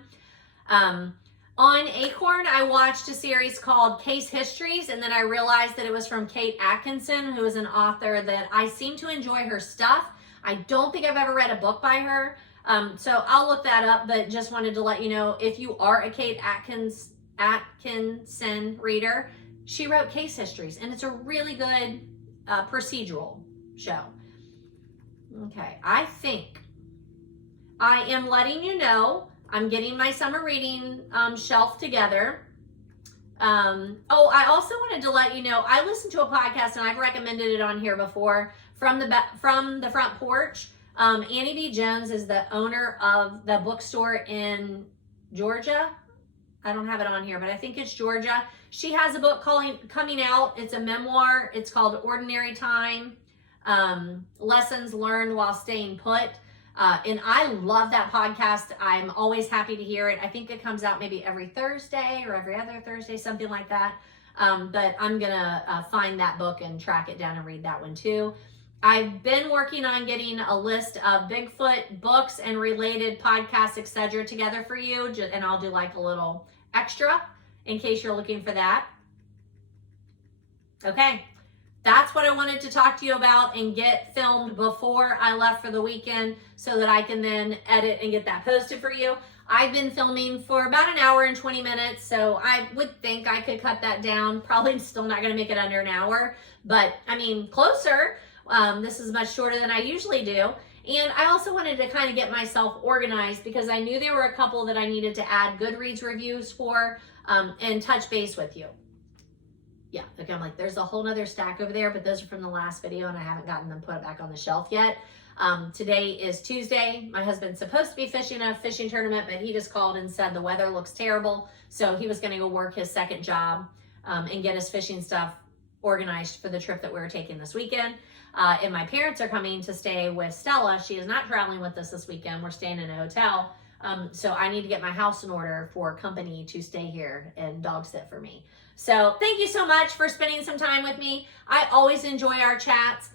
On Acorn, I watched a series called Case Histories, and then I realized that it was from Kate Atkinson, who is an author that I seem to enjoy her stuff. I don't think I've ever read a book by her, so I'll look that up, but just wanted to let you know, if you are a Kate Atkinson reader, she wrote Case Histories, and it's a really good procedural show. Okay, I think I am letting you know I'm getting my summer reading shelf together. Oh, I also wanted to let you know, I listened to a podcast, and I've recommended it on here before, from the front porch. Annie B. Jones is the owner of the bookstore in Georgia. I don't have it on here, but I think it's Georgia. She has a book coming out. It's a memoir. It's called Ordinary Time. Lessons Learned While Staying Put. And I love that podcast. I'm always happy to hear it. I think it comes out maybe every Thursday or every other Thursday, something like that. But I'm going to find that book and track it down and read that one too. I've been working on getting a list of Bigfoot books and related podcasts, etc. together for you. And I'll do like a little extra in case you're looking for that. Okay. That's what I wanted to talk to you about and get filmed before I left for the weekend so that I can then edit and get that posted for you. I've been filming for about an hour and 20 minutes, so I would think I could cut that down. Probably still not going to make it under an hour, but I mean, closer. This is much shorter than I usually do. And I also wanted to kind of get myself organized because I knew there were a couple that I needed to add Goodreads reviews for and touch base with you. Yeah, okay, I'm like, there's a whole nother stack over there, but those are from the last video and I haven't gotten them put back on the shelf yet. Today is Tuesday. My husband's supposed to be fishing a fishing tournament, but he just called and said the weather looks terrible. So he was gonna go work his second job and get his fishing stuff organized for the trip that we were taking this weekend. And my parents are coming to stay with Stella. She is not traveling with us this weekend. We're staying in a hotel. So I need to get my house in order for company to stay here and dog sit for me. So thank you so much for spending some time with me. I always enjoy our chats,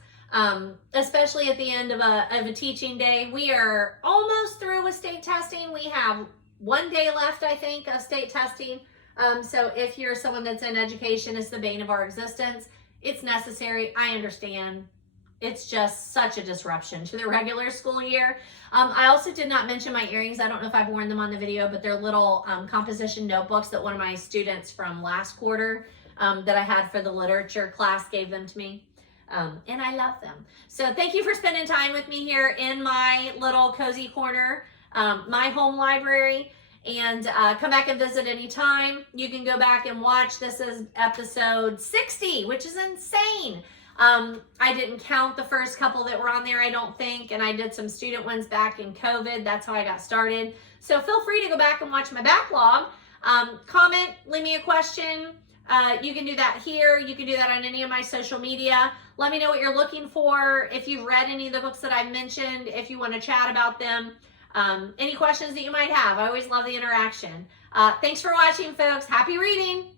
especially at the end of a teaching day. We are almost through with state testing. We have one day left, I think, of state testing. So if you're someone that's in education, it's the bane of our existence. It's necessary. I understand. It's just such a disruption to the regular school year. I also did not mention my earrings. I don't know if I've worn them on the video, but they're little composition notebooks that one of my students from last quarter that I had for the literature class gave them to me. And I love them. So thank you for spending time with me here in my little cozy corner, my home library. And come back and visit anytime. You can go back and watch. This is episode 60, which is insane. I didn't count the first couple that were on there, I don't think, and I did some student ones back in COVID. That's how I got started. So feel free to go back and watch my backlog. Comment, leave me a question. You can do that here. You can do that on any of my social media. Let me know what you're looking for. If you've read any of the books that I mentioned, if you want to chat about them, any questions that you might have. I always love the interaction. Thanks for watching, folks. Happy reading.